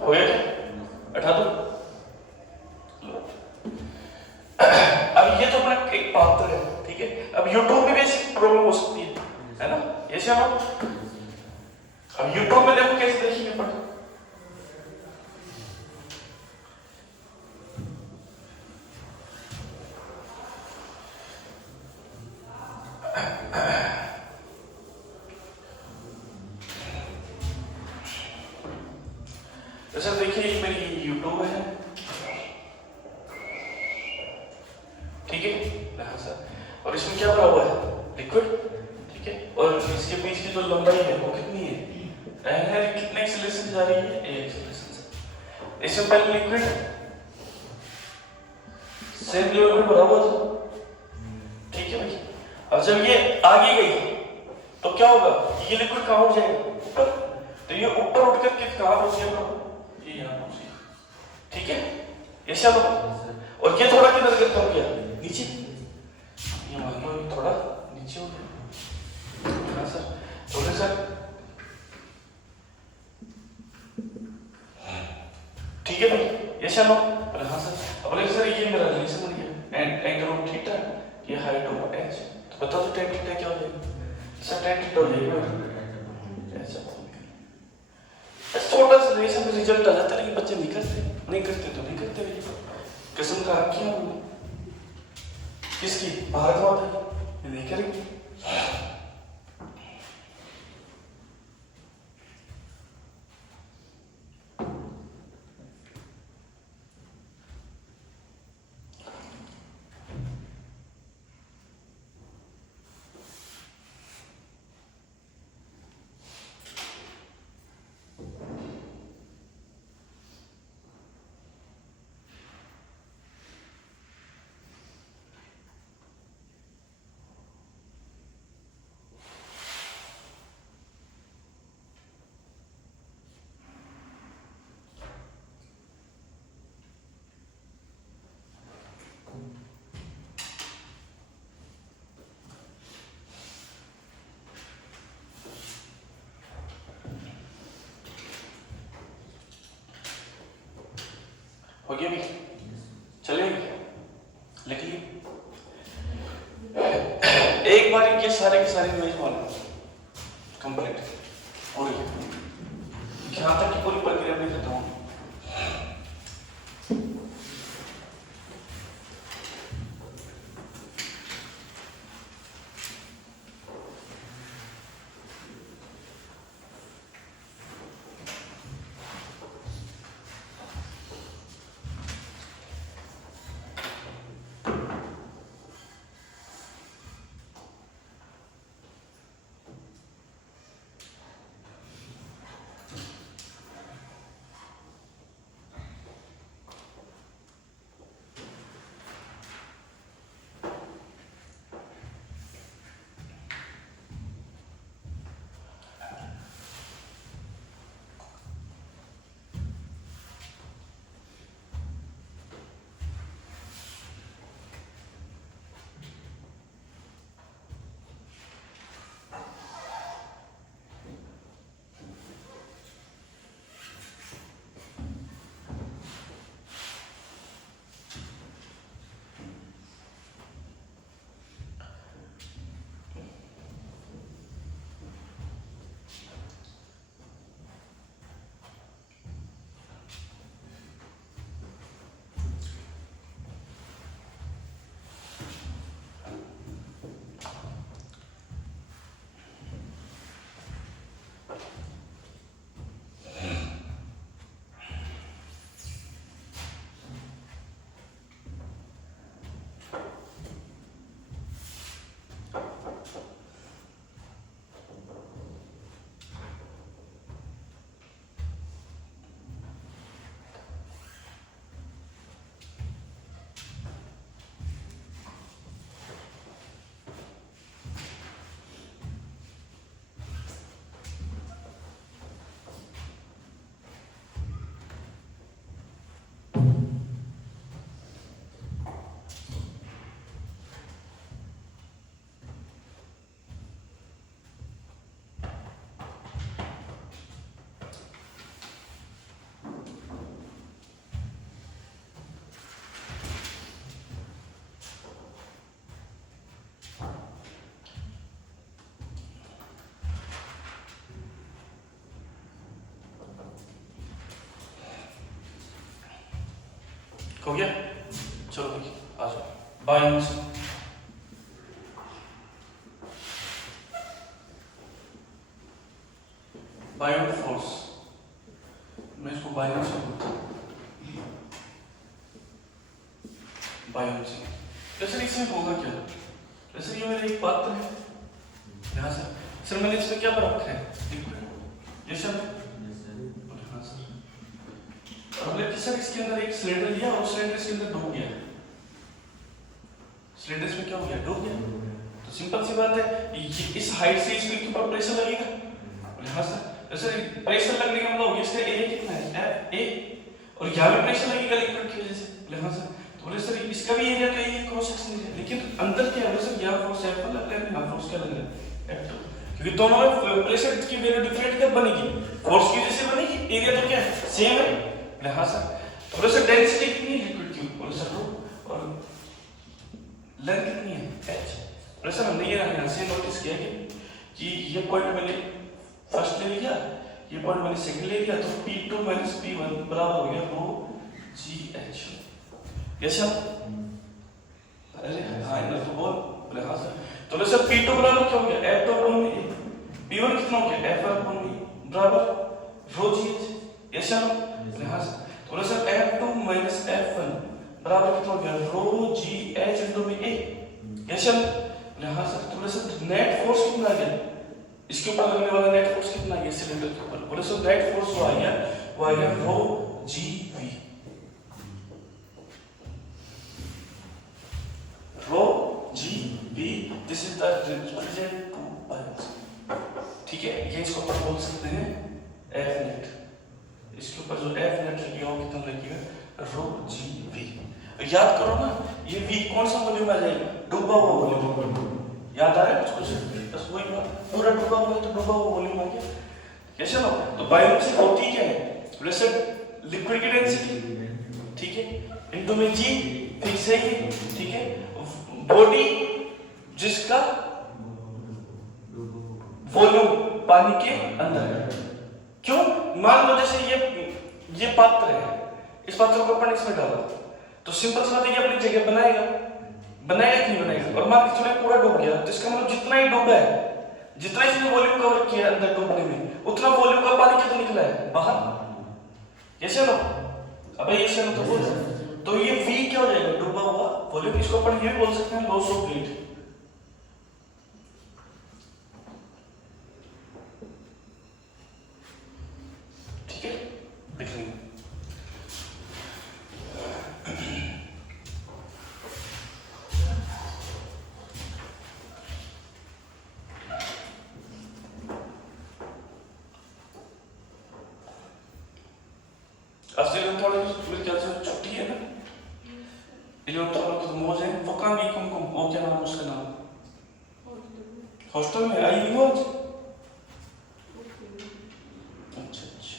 हो गया क्या, हटा दो। अब ये तो अपना एक पात्र है, ठीक है। अब यूट्यूब में भी ऐसी प्रॉब्लम हो सकती है ना, ये से हम अब यूट्यूब में देखो कैसे देखेंगे पढ़। सर देखिए ये मेरी यूट्यूब है, ठीक है। हाँ सर, और इसमें क्या भरा हुआ है, लिक्विड, ठीक है। और इसके बीच की जो लंबाई है वो कितनी है, कितने एक्सेलरेशन जा रही है, एक एक्सेलरेशन से। इसमें पहले लिक्विड सेम लेवल पे भरा हुआ था, ठीक है भाई। अब जब ये आगे गई तो क्या होगा, ये लिक्विड कहाँ हो जाएगा, ऊपर। तो ये ऊपर उठ करके कहाँ पहुंच गया, ये यहाँ पहुंच गया, ठीक है। ये सब और ये थोड़ा किधर करता हूँ क्या, नीचे, ये मान लो थोड़ा नीचे हो गया। हाँ सर, तो सर ठीक है भाई, ये चलो। हाँ सर, अब सर ये मेरा रिलेशन बन गया, एंगल ऑफ थीटा, ये हाइट ऑफ h। तो बता दो tan थीटा क्या हो जाएगा। अच्छा टाइट हो जाएगा ऐसा। छोटा सा रेशा में रिजल्ट आ जाता है, लेकिन बच्चे नहीं करते तो नहीं करते। कसम का किया किसकी? भारत माता की। नहीं करेंगे। हो गया भी? चलेगी? लिख ली? एक बार ये सारे के सारे इमेज वाले कंप्लीट पूरी, यहाँ तक की पूरी प्रक्रिया में खत्म हो। हो गया? चलो भाई आ जाओ। बाय। बायोन फोर्स, मैं इसको बायोन से बोलता हूँ। बायोन से जैसे इसमें होगा क्या? जैसे ये मेरा एक पात्र है यहाँ से, सर मैंने इसमें क्या रखा है? लिक्विड। ये सब हाँ सर। अब लेते सर इसके अंदर एक सिलेंडर लिया और सिलेंडर इसके अंदर डूब गया। सिलेंडर इसमें क्या हो गया? डूब गया। तो सिंपल सी बात है, इस हाइट से इस लिक्विड पर प्रेशर लगेगा। हाँ सर। सर प्रेशर लगने का मतलब इसका एरिया कितना है? ए। और यहाँ भी प्रेशर लगेगा लिक्विड की वजह से। हाँ सर। तो बोले सर इसका भी एरिया तो ये क्रॉस सेक्शन है, लेकिन अंदर क्या है सर? यहाँ फोर्स F1 लग रहा है, यहाँ फोर्स क्या लग रहा है? F2। क्योंकि दोनों में प्रेशर की वैल्यू डिफरेंट कब बनेगी? फोर्स की वजह से बनेगी, एरिया तो क्या है? सेम है। हाँ सर। तो बोले सर डेंसिटी कितनी है लिक्विड की? बोले सर रो। और लेंथ कितनी है? H। बोले सर हमने ये यहाँ से नोटिस किया कि कि ये पॉइंट मैंने फर्स्ट ले लिया, ये पॉइंट मैंने सेकंड ले लिया, तो P2 माइनस P1 बराबर हो गया रो GH। Yes sir? अरे हाँ ना तो बोल, बोले हाँ सर। तो सर P2 बराबर क्या हो गया, F2 अपॉन V, P1 कितना हो गया, F1 अपॉन V बराबर रो GH। Yes sir? बोले हाँ सर। तो सर F2 माइनस F1 बराबर कितना हो गया, रो GH into VA। Yes sir? बोले हाँ सर। तो सर नेट फोर्स कितना आ गया, इसके ऊपर लगने वाला नेट फोर्स कितना है सिलेंडर के ऊपर, बोले सर नेट फोर्स वो आ गया rho GV, rho GV, this is the represent to bias. ठीक है, ये इसको अपन बोल सकते हैं F नेट, इसके ऊपर जो F नेट लिखा हो कितना लिखिएगा रो GV। याद करो ना, ये V कौन सा वॉल्यूम आ जाएगा, डूबा हुआ वॉल्यूम, याद आ रहा है कुछ, बस वही बात, पूरा डूबा हुआ है तो डूबा हुआ वॉल्यूम आ गया। कैसे ना, तो बायोमेट्रिक होती क्या है, वैसे लिक्विड की डेंसिटी, ठीक है, इनटू में G फिक्स है ये, ठीक है, बॉडी जिसका वॉल्यूम पानी के अंदर है। क्यों, मान लो जैसे ये पात्र है, इस पात्र को अपन इसमें डाला तो सिंपल सी बात है, ये अपनी जगह बनाएगा कि नहीं बनाएगा, और मान के चलो पूरा डूब गया, तो इसका मतलब जितना ही डूबा है, जितना इसने वॉल्यूम कवर किया अंदर डूबने में, उतना वॉल्यूम का पानी कितना निकला है बाहर। ऐसे ना, अबे ऐसे ना तो बोल, तो ये V क्या हो जाएगा, डूबा हुआ वॉल्यूम, इसको अपन ये भी बोल सकते हैं लॉस ऑफ हीट। ठीक है, देख लेंगे। मेरे ख्याल से छुट्टी है ना, इलेक्ट्रॉनिक तो मौज है, वो कहाँ गई कुमकुम, वो क्या नाम है उसका नाम, हॉस्टल में आई नहीं आज। अच्छा अच्छा,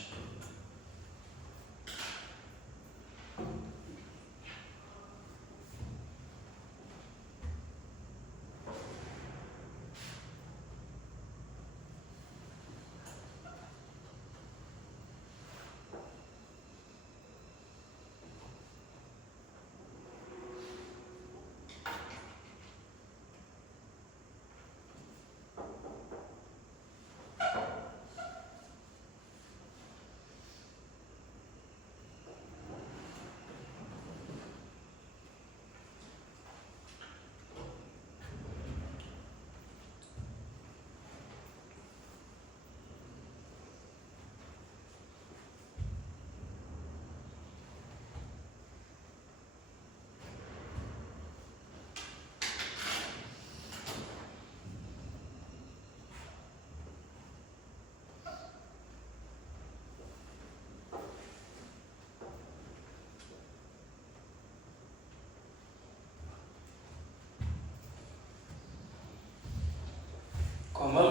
कोमल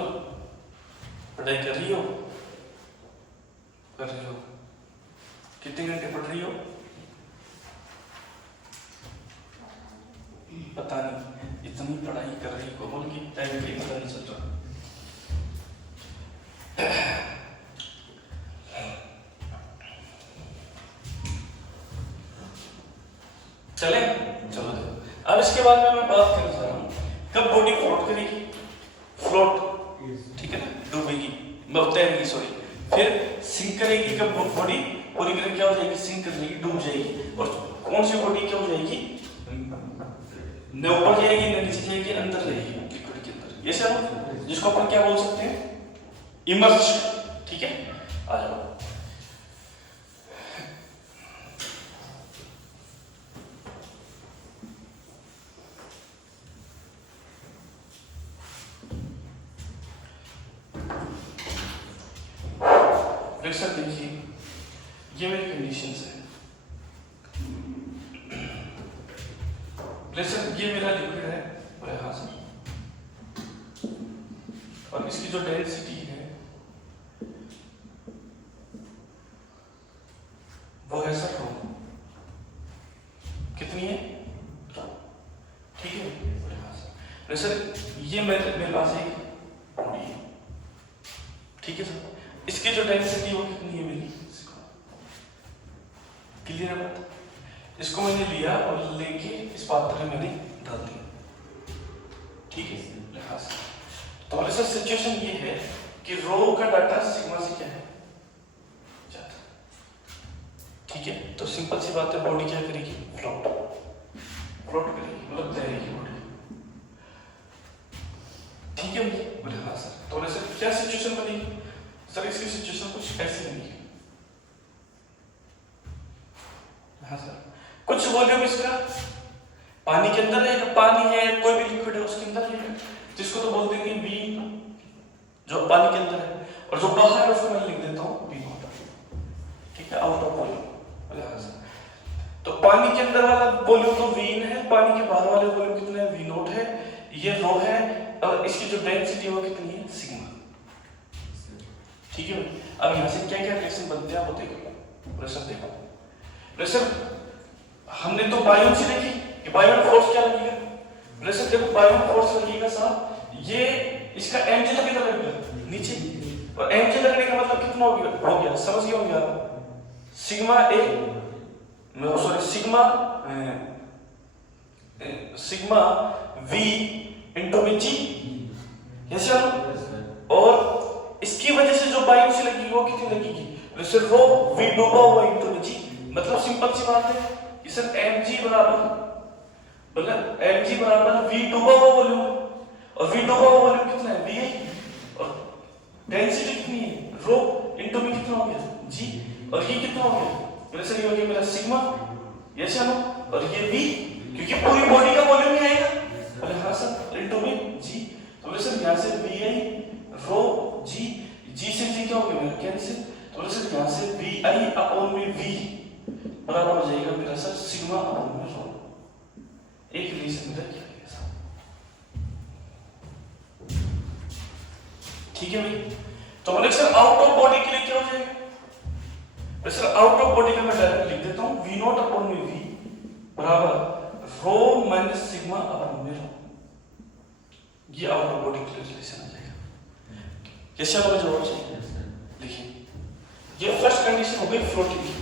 पढ़ाई कर रही हो, कितने घंटे पढ़ रही हो, पता नहीं, इतनी पढ़ाई कर रही कोमल की टाइम भी पता नहीं चल रहा। चले चलो देखो, अब इसके बाद में मैं बात करना चाह रहा हूँ, कब बॉडी फ्लोट करेगी, फ्लोट, ठीक है ना, डूबेगी, तैरेगी सॉरी, फिर सिंक करेगी, कब बॉडी पूरी तरह क्या हो जाएगी, सिंक कर जाएगी, डूब जाएगी, और कौन सी बॉडी क्या हो जाएगी, न ऊपर जाएगी न नीचे जाएगी, अंदर रहेगी लिक्विड के अंदर, ये सब जिसको अपन क्या बोल सकते हैं, इमर्ज। ठीक है, आ जाओ। सर देखिए, ये मेरी कंडीशंस है, सर ये मेरा लिक्विड है, बोले हाँ सर, और इसकी जो डेंसिटी है वो है सर रो, कितनी है, ठीक है, बोले हाँ सर। ये मेरे पास एक बॉडी है, ठीक है सर, इसकी जो डेंसिटी वो कितनी है मेरी, क्लियर है बात। इसको मैंने लिया और लेके इस पात्र में मैंने डाल दिया, ठीक है। तो सर सिचुएशन ये है कि रो का डाटा सिग्मा से क्या है जाता, ठीक है। तो सिंपल सी बात है, बॉडी क्या करेगी, फ्लोट करेगी, मतलब तैरेगी बॉडी, ठीक है बोले हाँ सर। तो सर क्या सिचुएशन बनेगी सर, इसकी सिचुएशन कुछ ऐसी बनेगी, हाँ सर, कुछ वॉल्यूम इसका पानी के अंदर रहेगा, पानी है कोई भी लिक्विड है उसके अंदर रहेगा, जिसको तो बोल देंगे V जो पानी के अंदर है, और जो बाहर है उसको मैं लिख देता हूँ V नॉट, ठीक है, आउट ऑफ वॉल्यूम। तो पानी के अंदर वाला वॉल्यूम तो V है, पानी के बाहर वाले वॉल्यूम कितना है, V नॉट है, ये रो है, और इसकी जो डेंसिटी है वो कितनी है, सिग्मा, ठीक है। अब यहाँ से क्या क्या रिलेशन बनते हैं वो देखो, प्रेशर देखो, प्रेशर हमने तो बायोन से देखी कि बायोन फोर्स क्या लगेगा, प्रेशर देखो बायोन फोर्स लगेगा साहब, ये इसका mg कितना लगेगा नीचे, और mg लगने का मतलब कितना हो गया समझ गए होंगे आप, सिग्मा ए सॉरी सिग्मा v इंटू में जी, यस और इसकी वजह से जो बायोन से लगेगी वो कितनी लगेगी, प्रेशर रो v डूबा हुआ इंटू में जी, मतलब सिंपल सी बात है कि सर mg बराबर v डूबा हुआ वॉल्यूम, और v डूबा हुआ वॉल्यूम कितना है, vi, और डेंसिटी कितनी है, रो इनटू में कितना हो गया g, और ये कितना हो गया, प्रेशर ये हो गया मेरा सिग्मा, यस या नो, और ये v, क्योंकि पूरी बॉडी का वॉल्यूम ही आएगा, बोले हाँ सर, इनटू में g, तो सर यहां से vi रो g से g क्या हो गया मेरा कैंसिल, तो सर यहां से vi अपॉन में v बराबर हो जाएगा मेरा सर सिग्मा अपॉन में रो, एक रिलेशन मेरा क्या है साहब, ठीक है भाई। तो मतलब सर आउट ऑफ बॉडी के लिए क्या हो जाएगा, सर आउट ऑफ बॉडी का मैं डायरेक्ट लिख देता हूं v नॉट अपॉन में v बराबर रो माइनस सिग्मा अपॉन में रो, ये आउट ऑफ बॉडी के लिए रिलेशन आ जाएगा, कैसे आपका जवाब चाहिए लिखिए, ये फर्स्ट कंडीशन हो गई फ्लोटिंग की।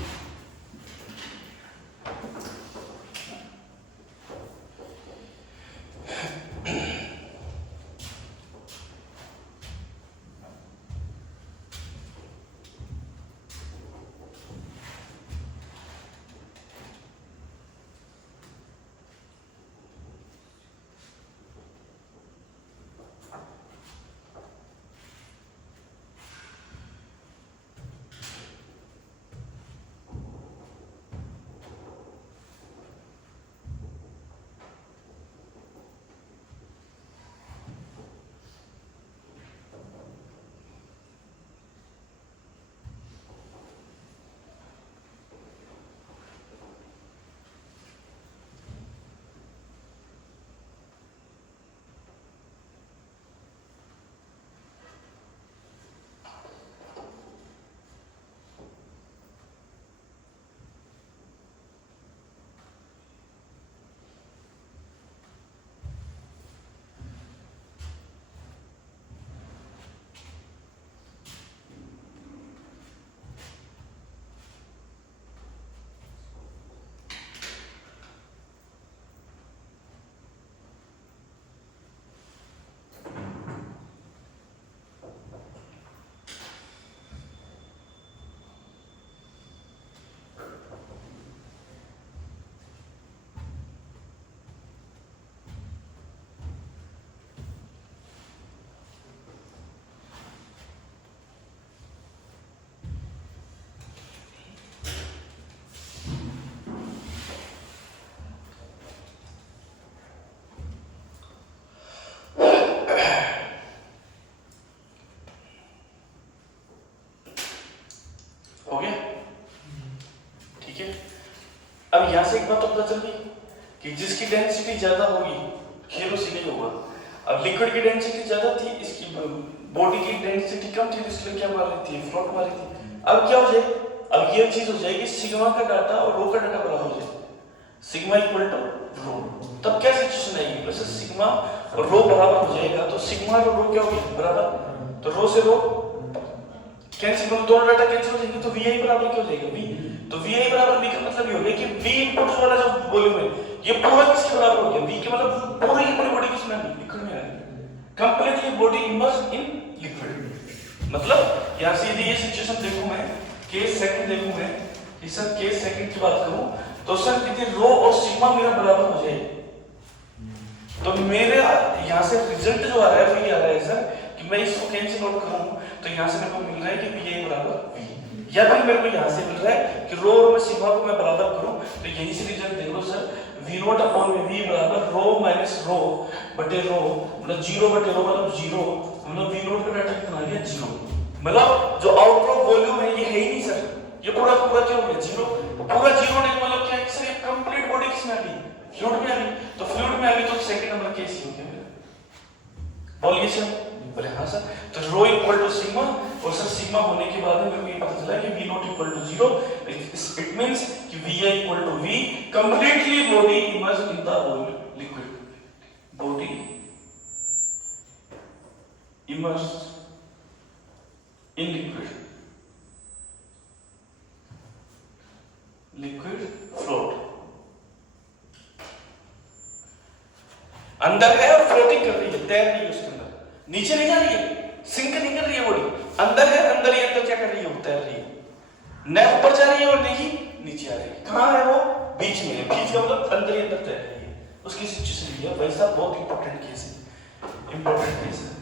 हो गया, ठीक है। अब यहां से एक बात पता चल गई कि जिसकी डेंसिटी ज्यादा होगी खेल उसी नहीं होगा। अब लिक्विड की डेंसिटी ज्यादा थी, इसकी बॉडी की डेंसिटी कम थी, इसलिए क्या मार रही थी, फ्लोट मार रही थी। अब क्या हो जाए, अब ये चीज हो जाएगी सिग्मा का डाटा और रो का डाटा बराबर हो जाए, सिग्मा इक्वल टू रो। तब क्या सिचुएशन आएगी, वैसे सिग्मा और रो बराबर हो जाएगा, तो सिग्मा और रो क्या होगी बराबर, तो रो से रो कैंसिल करो, दोनों डाटा कैंसिल हो जाएंगे तो vi बराबर क्या हो जाएगा v, तो vi बराबर v का मतलब ये हो गया कि v इनपुट वाला जो वॉल्यूम है ये पूरा किसके बराबर हो गया, v के मतलब पूरी की पूरी बॉडी किसमें आ गई, लिक्विड में आ गई, completely body immersed in liquid. मतलब यहां से यदि ये सिचुएशन देखूं मैं, केस सेकंड देखूं मैं, इस सर केस सेकंड की बात करूं तो सर यदि रो और सिग्मा मेरा बराबर हो जाए तो मेरे यहां से रिजल्ट जो आ रहा है वो ये आ रहा है सर कि मैं इसको कैंसिल आउट करूं तो यहां से मेरे को मिल रहा है कि vi बराबर v, या फिर मेरे को यहां से मिल रहा है कि रो और सिग्मा को मैं बराबर करूं तो यहीं से रिजल्ट देख लो sir, v naught upon v बराबर रो माइनस रो बटे रो, मतलब 0 बटे रो मतलब 0, मतलब v नॉट का डाटा कितना आ गया 0, मतलब जो आउटफ्लो वॉल्यूम है ये है ही नहीं सर, ये पूरा पूरा क्या हो गया 0, पूरा 0 नहीं मतलब क्या सर, ये कंप्लीट बॉडी किसमें आ गई, फ्लूइड में आ गई, तो फ्लूइड में आ गई तो सेकंड नंबर केस ही हो गया मेरा, बोल गए सर, बोले हाँ सर, तो रो इक्वल टू सिग्मा, और सर सिग्मा होने के बाद मेरे को ये पता चला कि v not equal to 0, it means कि vi equal to v, completely body immersed in the liquid, body immersed in liquid, liquid float, अंदर है और फ्लोटिंग कर रही है, तैर रही है उसके अंदर, नीचे नहीं जा रही है, सिंक नहीं कर रही है बॉडी, अंदर है, अंदर ही अंदर क्या कर रही है, वो तैर रही है, न ऊपर जा रही है और नहीं नीचे आ रही है, कहां है वो, बीच में है, बीच का मतलब अंदर ही अंदर तैर रही है, उसकी सिचुएशन है वैसा, बहुत इंपॉर्टेंट केस है, इंपॉर्टेंट केस है।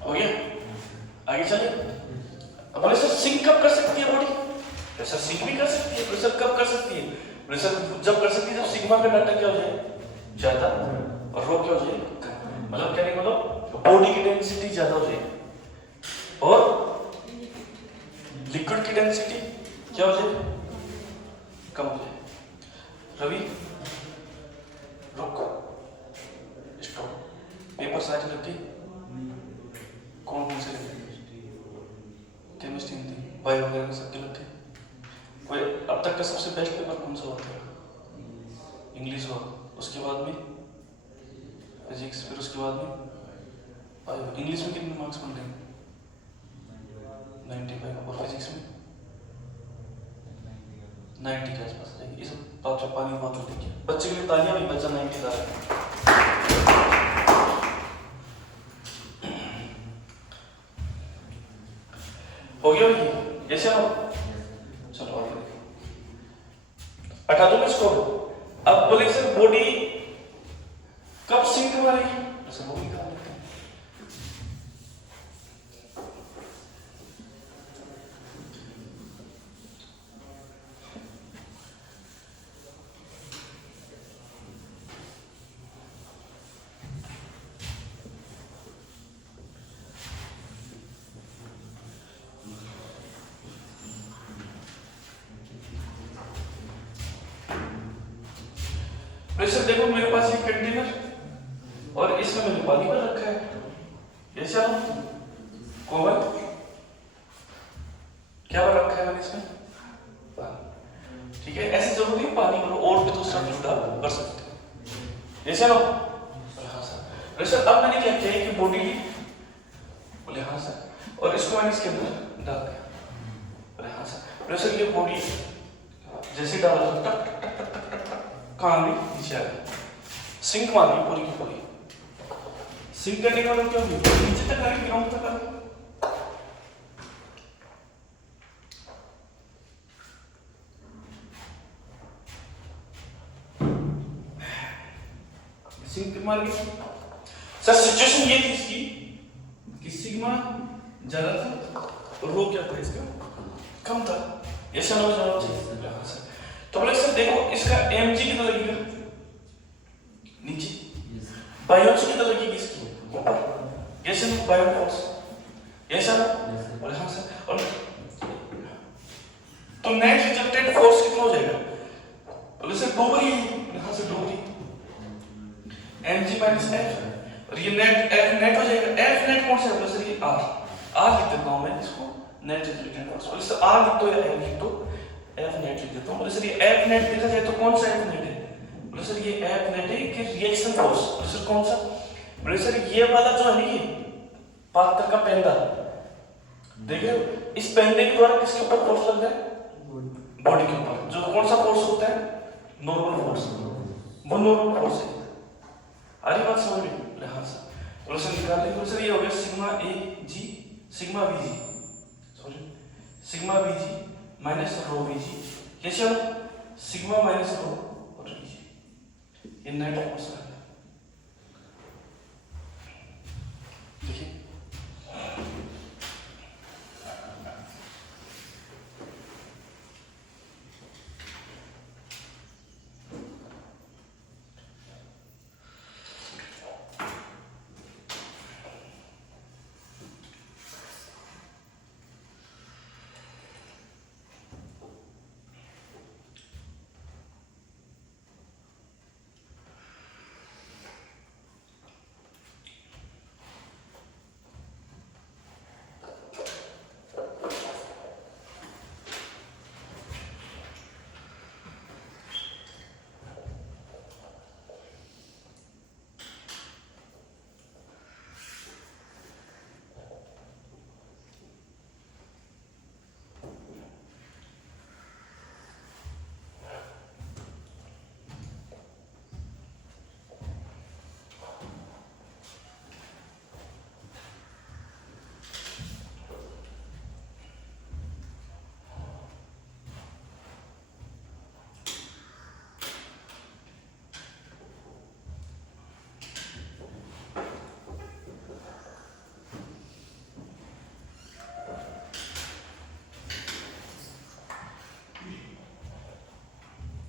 हो गया, आगे चलिए। अब सर सिंक कब कर सकती है बॉडी, प्रेशर सिंक भी कर सकती है, प्रेशर कब कर सकती है, प्रेशर जब कर सकती है जब सिग्मा का डाटा क्या हो जाए ज्यादा और रो क्या हो जाए कम, मतलब क्या नहीं, मतलब बॉडी की डेंसिटी ज्यादा हो जाए और लिक्विड की डेंसिटी क्या हो जाए कम हो जाए। रवि रुक, स्टॉप, पेपर सारी लग गई, कौन कौन से लगे, केमिस्ट्री, हिंदी, बायो वगैरह सबके लग गए, कोई अब तक का सबसे बेस्ट पेपर कौन सा होता है, इंग्लिश हुआ, उसके बाद में फिजिक्स, फिर उसके बाद में बायो। इंग्लिश में कितने मार्क्स बन रहे हैं 95, और फिजिक्स में 90 के आसपास रहेगी। इस बात पर पानी बहुत होती है, बच्चे के लिए तालियां, भी बच्चा 90 ला रहा है। हो गया होगी ऐसे हो, चलो आगे हटा दो मैं इसको। अब बोले सर बॉडी कब सिंक मारेगी, ऐसा वो भी निकाल लेते हैं। प्रेशर देखो मेरे पास एक कंटेनर और इसमें मैंने पानी भर रखा है, ये चलो कोमल क्या भर रखा है मैंने इसमें, ठीक है। ऐसे जरूरी पानी भरो और भी दूसरा फ्लूइड आप भर सकते हो, ये चलो। हाँ सर, प्रेशर अब मैंने क्या किया कि बॉडी ली, बोले हाँ सर, और इसको मैंने इसके अंदर डाल दिया, बोले हाँ सर। प्रेशर ये बॉडी जैसे डाला तो टक टक टक टक टक टक कहाँ गई, नीचे आ गई, सिंक मार गई पूरी की पूरी। सिंक करने का मतलब क्या होगी, नीचे तक आ गई, ग्राउंड तक आ गई। सिंक मार गई सर। सिचुएशन ये थी इसकी कि सिग्मा ज्यादा था और रो क्या था इसका कम था, ये समझ जाना चाहिए सर। तो बोले सर देखो इसका mg कितना लगेगा नीचे, बायोजी कितना लगेगी इसकी ऊपर, ये सर बायो फोर्स, ये सर बोले हाँ सर। और तो नेट रिजल्टेंट फोर्स कितना हो जाएगा, बोले सर डोबरी, हाँ sir dowry mg minus f, और ये नेट f नेट हो जाएगा। f नेट कौन सा है, बोले सर ये r लिख देता हूँ मैं इसको, नेट रिजल्टेंट फोर्स, बोले सर r लिख दो या f लिख दो, f नेट लिख देता हूँ। बोले सर ये f नेट देखा जाए तो कौन सा f नेट है, बोले सर ये f नेट है कि रिएक्शन फोर्स, बोले सर कौन सा, बोले सर ये वाला जो है ना, ये पात्र का पेंदा, देखिए इस पेंदे के द्वारा किसके ऊपर फोर्स लगता है, बॉडी के ऊपर, जो कौन सा फोर्स होता है, नॉर्मल फोर्स, वो नॉर्मल फोर्स है। आ रही बात समझ में, हाँ सर। बोले सर निकाल लें, बोले सर ये हो गया sigma A G sigma V G, sorry sigma V G minus rho V G, कैसे हो सिग्मा माइनस रो और वी जी, ये नेट फोर्स है। देखिए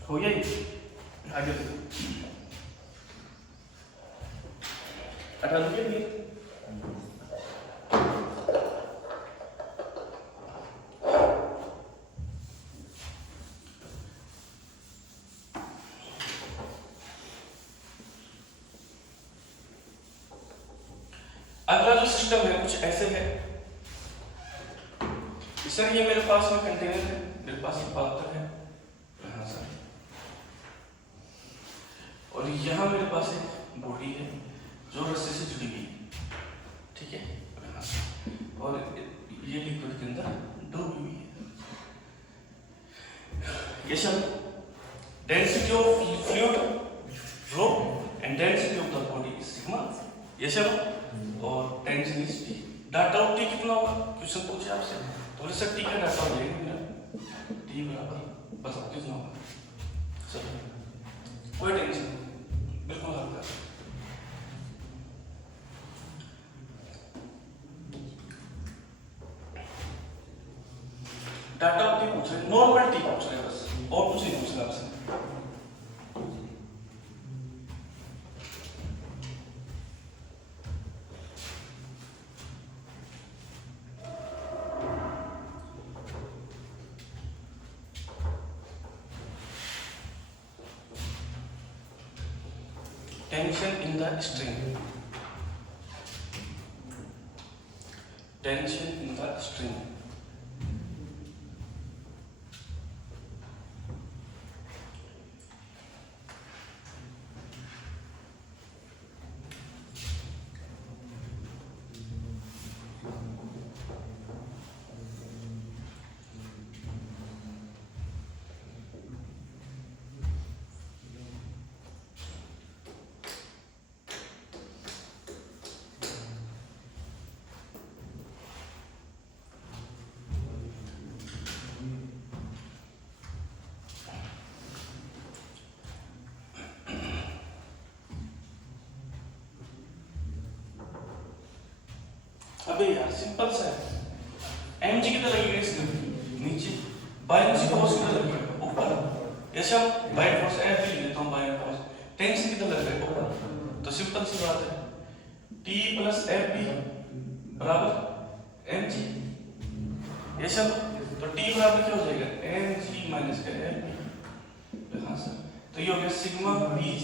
हो गया, आगे हटा दीजिए। अगला जो सिस्टम है कुछ ऐसे है सर, ये मेरे पास में कंटेनर है, मेरे पास एक पात्र है, हाँ सर, और यहाँ मेरे पास एक बॉडी है जो रस्सी से जुड़ी हुई, ठीक है, हाँ सर, और ये लिक्विड के अंदर डूबी हुई है। ये सब density of fluid rho and density of the body is sigma, ये सब, और tension is T. Data of T कितना होगा, क्वेश्चन पूछे आपसे, तो बोले सर टी का डाटा हो जाएगा टी बराबर बताओ कितना होगा सर, कोई टेंशन बिल्कुल हल्का। डाटा ऑफ टी पूछ रहे, नॉर्मल टी पूछ रहे बस, और कुछ नहीं पूछ रहे आपसे। tension in the string. Tension in the string. अबे यार सिंपल सा है। mg कितना लगेगा इसके नीचे, बाइनरी फोर्स कितना लगेगा ऊपर, ऐसा बाइनरी फोर्स F भी लेता हूँ, बाइनरी फोर्स टेंशन कितना लगेगा ऊपर, तो सिंपल सी बात है T प्लस FB बराबर mg, ऐसा तो T बराबर क्या हो जाएगा mg माइनस का FB, हाँ सर, तो ये हो गया सिग्मा Vg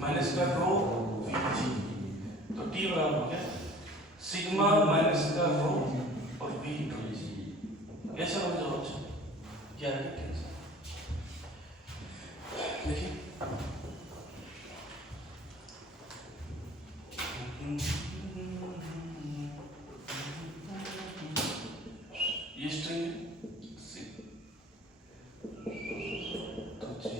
माइनस का रो Vg, तो T बराबर हो गया सिग्मा माइनस का रो और v इंटू जी, ऐसा हो जाओ क्या है देखिए ये स्ट्रिंग तो जी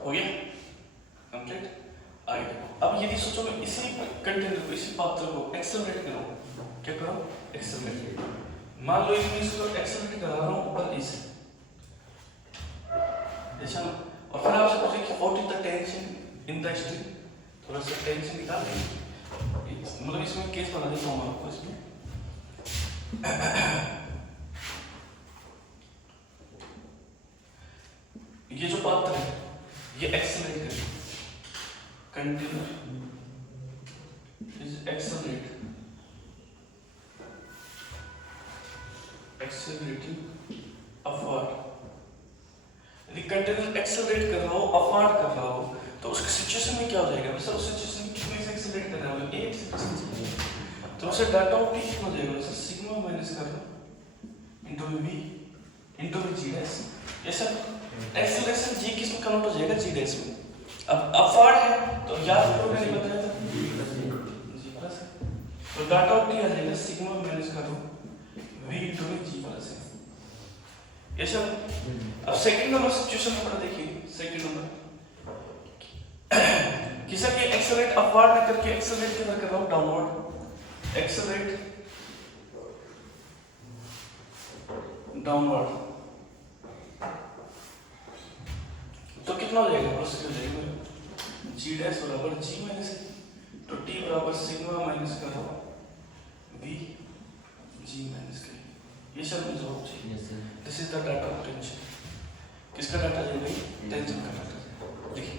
हो गया कंप्लीट। आगे अब यदि सोचो मैं इसी कंटेनर को, इसी पात्र को एक्सेलरेट करूं, क्या करूं एक्सेलरेट, मान लो मैं इसको एक्सेलरेट करा रहा हूं ऊपर नीचे, ऐसा ना, और फिर आपसे पूछे कि what is the tension in the string, थोड़ा सा टेंशन निकाल लें, मतलब इसमें केस बना देता हूं आपको इसमें ये जो पात्र है ये एक्सेलरेट करें, कंटेनर इज एक्सेलरेटिंग अपवर्ड, यदि कंटेनर एक्सेलरेट कर रहा हो, अपवर्ड कर रहा हो, तो उसकी सिचुएशन में क्या हो जाएगा, सर उस सिचुएशन में कितने से एक्सेलरेट कर रहा है, एक से, तो उसे डाटा ऑफ टी कितना हो जाएगा, सर सिग्मा माइनस कर रहा into v into g dash, ये सर एक्सेलरेशन g किस में कन्वर्ट हो जाएगा g डैश में, अब अपवर्ड है तो याद करो मैंने बताया था g प्लस, तो डाटा ऑफ टी आ जाएगा सिग्मा माइनस कर रहा v इनटू g प्लस है, ये सर। अब सेकंड नंबर सिचुएशन में पढ़ा देखिए, सेकंड नंबर किसी के एक्सेलरेट अपवर्ड में करके एक्सेलरेट किधर कर रहा हूं डाउनवर्ड, एक्सेलरेट डाउनवर्ड, तो कितना हो जाएगा प्रोसेस हो जाएगा g डैश बराबर g माइनस, तो t बराबर सिग्मा माइनस का v g माइनस का, ये सब में जवाब चाहिए। This is the data of tension, किसका डाटा है भाई, टेंशन का डाटा, देखिए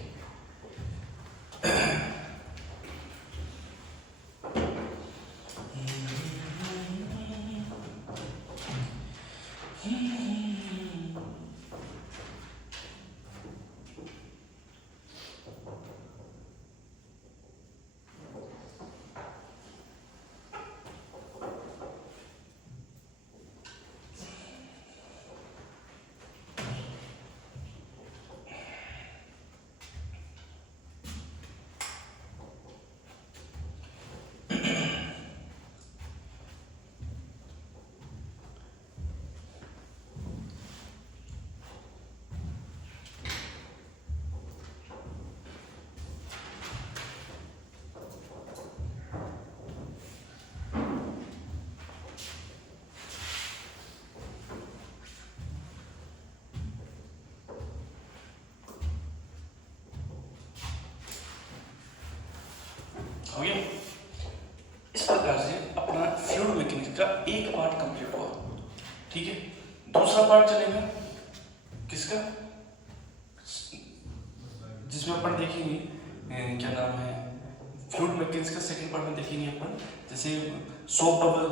का एक पार्ट कंप्लीट हुआ, ठीक है। दूसरा पार्ट चलेगा किसका, जिसमें अपन देखेंगे क्या नाम है, फ्लूइड मैकेनिक्स का सेकंड पार्ट में देखेंगे अपन, जैसे सोप बबल,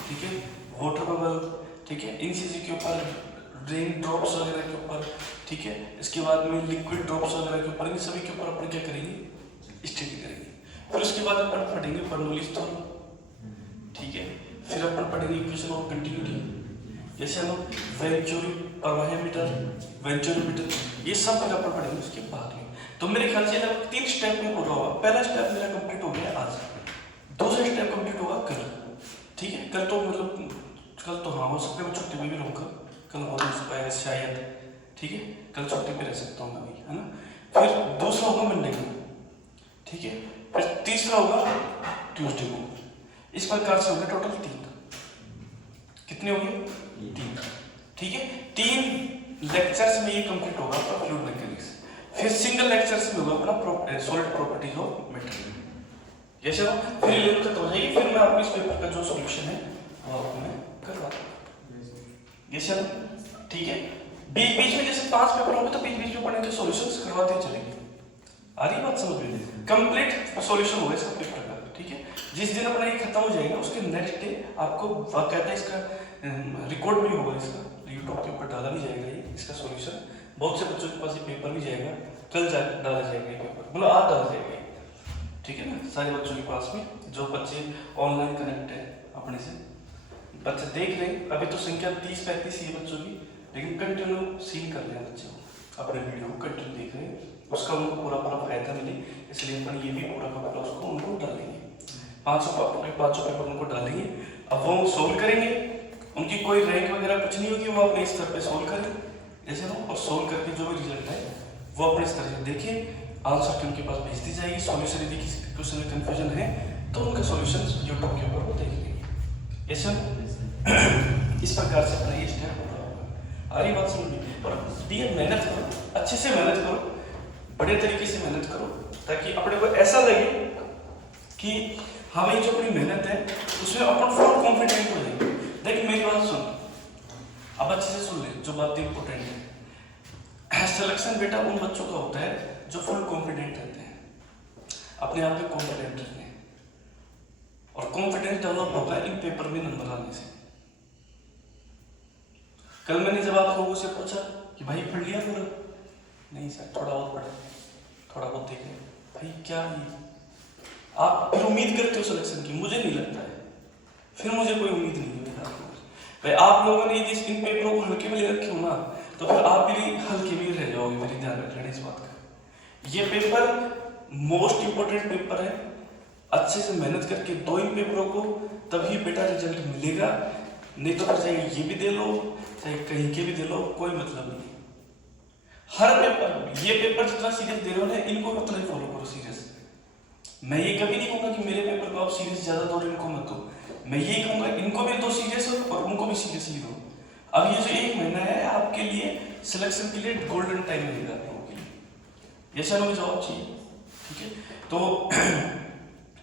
ठीक है, वाटर बबल, ठीक है, इन चीज़ों के ऊपर, रेन ड्रॉप्स वगैरह के ऊपर, ठीक है। इसके बाद में लिक्विड ड्रॉप्स वगैरह के ऊपर, इन सभी के ऊपर अपन क्या करेंगे, स्टडी करेंगे। फिर उसके बाद अपन पढ़ेंगे बर्नौलीज थ्योरम, ठीक है। फिर अपन पढ़ेंगे इक्वेशन ऑफ कंटिन्यूटी, जैसे हम वेंचुरी परवाहीमीटर, वेंचुरीमीटर, ये सब फिर अपन पढ़ेंगे उसके बाद में। तो मेरे ख्याल से लगभग 3 स्टेप में पूरा होगा। पहला स्टेप मेरा कंप्लीट हो गया आज, दूसरा स्टेप कंप्लीट होगा कल, ठीक है। कल तो मतलब कल तो हाँ हो सकता है मैं छुट्टी में भी रहूँगा, कल हो नहीं शायद, ठीक है, कल छुट्टी पे रह सकता हूँ मैं भी, है ना। फिर दूसरा होगा मंडे को, ठीक है। फिर तीसरा होगा ट्यूसडे को। इस प्रकार से हो गए टोटल 3, कितने हो गए 3, ठीक है। 3 लेक्चर्स में ये कंप्लीट होगा आपका फ्लूइड मैकेनिक्स। फिर सिंगल लेक्चर्स में होगा अपना सॉलिड प्रॉपर्टीज ऑफ मेटेरियल, जैसे फिर ये खत्म हो जाएगी। फिर मैं आपको इस पेपर का जो सॉल्यूशन है वो आपको मैं करवा दूंगा, जैसे ठीक है। बीच बीच में जैसे 5 पेपर होंगे तो बीच बीच में पढ़ने के सॉल्यूशंस करवाते चलेंगे। आ रही बात समझ में, कंप्लीट सॉल्यूशन होगा इसका पेपर का, ठीक है। जिस दिन अपना ये खत्म हो जाएगा उसके नेक्स्ट डे आपको बाकायदा इसका रिकॉर्ड भी होगा, इसका यूट्यूब के ऊपर डाला भी जाएगा ये इसका सॉल्यूशन। बहुत से बच्चों के पास ये पेपर भी जाएगा, कल डाला जाएगा ये पेपर, मतलब आज डाला जाएगा, ठीक है ना, सारे बच्चों के पास में जो बच्चे ऑनलाइन कनेक्ट है अपने से, बच्चे देख रहे हैं। अभी तो संख्या 30-35 ही बच्चों की, लेकिन कंटिन्यू सीन कर रहे हैं बच्चे अपने वीडियो को कंटिन्यू देख रहे हैं, उसका उनको पूरा फायदा मिले, इसलिए अपन ये भी पूरा का पूरा उसको उनको डालेंगे। 500 पेपर उनको डालेंगे। अब वो सोल्व करेंगे, उनकी कोई रैंक वगैरह कुछ नहीं होगी, वो अपने स्तर पे सोल्व करें जैसे वो, और सोल्व करके जो भी रिजल्ट है वो अपने स्तर से देखिए, आंसर के उनके पास भेज दी जाएगी। सॉल्यूशन यदि किसी क्वेश्चन में कंफ्यूजन है तो उनका सॉल्यूशन यूट्यूब के ऊपर वो देख लेंगे। ऐसा इस प्रकार से अपना ये स्टेप होगा। आ रही बात समझ में, और दिए मेहनत करो, अच्छे से मेहनत करो, बड़े तरीके से मेहनत करो, ताकि अपने को ऐसा लगे कि हाँ भाई जो अपनी मेहनत है उसमें अपन फुल कॉन्फिडेंट हो जाएंगे। देख मेरी बात सुन, अब अच्छे से सुन ले, जो बात इंपॉर्टेंट है। सिलेक्शन बेटा उन बच्चों का होता है जो फुल कॉन्फिडेंट रहते हैं, अपने आप में कॉन्फिडेंट रहते हैं, और कॉन्फिडेंस डेवलप होता है इन पेपर में नंबर आने से। कल मैंने जब आप लोगों से पूछा कि भाई पढ़ लिया पूरा, नहीं सर थोड़ा बहुत पढ़ा, थोड़ा बहुत देखे, भाई क्या ये आप फिर उम्मीद करते हो सिलेक्शन की, मुझे नहीं लगता है, फिर मुझे कोई उम्मीद नहीं है भाई। आप लोगों ने यदि इन पेपरों को हल्के में ले रखे हो ना, तो फिर आप भी हल्के में रह जाओगे, मेरी ध्यान रख लेना इस बात का। ये पेपर मोस्ट इंपोर्टेंट पेपर है, अच्छे से मेहनत करके दो इन पेपरों को, तभी बेटा रिजल्ट मिलेगा। नहीं तो फिर चाहे ये भी दे लो, चाहे कहीं के भी दे लो, कोई मतलब नहीं। हर पेपर, ये पेपर जितना सीरियस दे रहे हो ना, इनको भी उतना ही फॉलो करो सीरियस। मैं ये कभी नहीं कहूंगा कि मेरे पेपर को आप सीरियस ज्यादा दो, इनको मत दो। मैं ये कहूंगा इनको भी दो सीरियस और उनको भी सीरियसली दो। अब ये जो 1 महीना है आपके लिए सिलेक्शन के लिए गोल्डन टाइम मिलेगा आप लोगों के लिए, जैसा हमें जॉब चाहिए, ठीक है। तो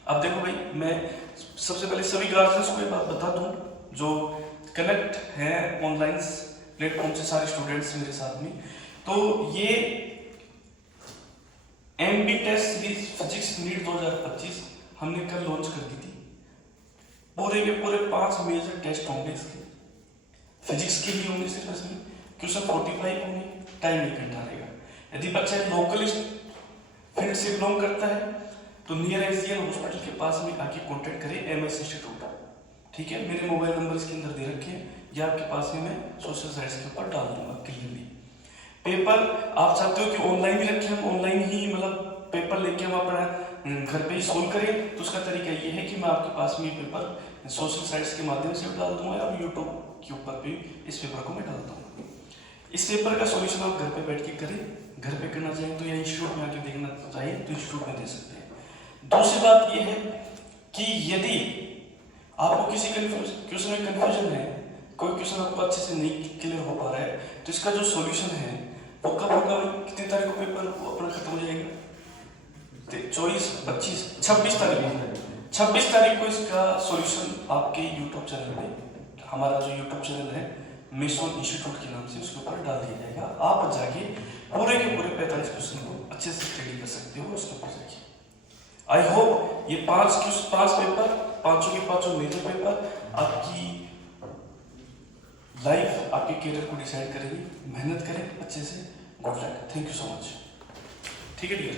अब देखो भाई, मैं सबसे पहले सभी गार्जियंस को ये बात बता दूं जो कनेक्ट हैं ऑनलाइन प्लेटफॉर्म से, सारे स्टूडेंट्स मेरे साथ में। तो ये MB test series physics NEET 2025 हमने कल लॉन्च कर दी थी। पूरे के पूरे 5 मेजर टेस्ट होंगे इसके, फिजिक्स के लिए होंगे सिर्फ इसमें, क्वेश्चन 45 होंगे, टाइम 1 घंटा रहेगा। यदि बच्चा लोकल फील्ड से बिलोंग करता है तो नियर एसजीएन हॉस्पिटल के पास में आके कांटेक्ट करें, एमएस इंस्टीट्यूट, ठीक है। मेरे मोबाइल नंबर इसके अंदर दे रखे हैं, या आपके पास में मैं सोशल साइट्स के ऊपर डाल दूंगा क्लियरली। पेपर आप चाहते हो कि ऑनलाइन ही रखें, हम ऑनलाइन ही मतलब पेपर लेके हम अपना घर पे ही सोल्व करें, तो उसका तरीका ये है कि मैं आपके पास में ये पेपर सोशल साइट्स के माध्यम से डाल दूंगा, या यूट्यूब के ऊपर भी इस पेपर को मैं डाल दूंगा। इस पेपर का सॉल्यूशन आप घर पे बैठ के करें, घर पे करना चाहिए तो या इंस्टीट्यूट में आके देखना चाहिए तो इंस्टीट्यूट में दे सकते हैं। दूसरी बात ये है कि यदि आपको किसी क्वेश्चन में कंफ्यूजन है, कोई क्वेश्चन आपको अच्छे से नहीं क्लियर हो पा रहा है, तो इसका जो सॉल्यूशन है वो कब होगा, कितनी तारीख को पेपर अपना खत्म हो जाएगा, 24, 25, 26 तारीख 26 तारीख को इसका सॉल्यूशन आपके यूट्यूब चैनल पे, हमारा जो यूट्यूब चैनल है मेसोन इंस्टीट्यूट के नाम से, उसके ऊपर डाल दिया जाएगा। आप जाके पूरे के पूरे 45 क्वेश्चन को अच्छे से स्टडी कर सकते हो उसके ऊपर जाके। आई होप ये 5 पेपर, पांचों के पांचों मेजर पेपर आपकी लाइफ, आपके करियर को डिसाइड करेंगे। मेहनत करें अच्छे से। Good luck, thank you so much. ठीक है डियर।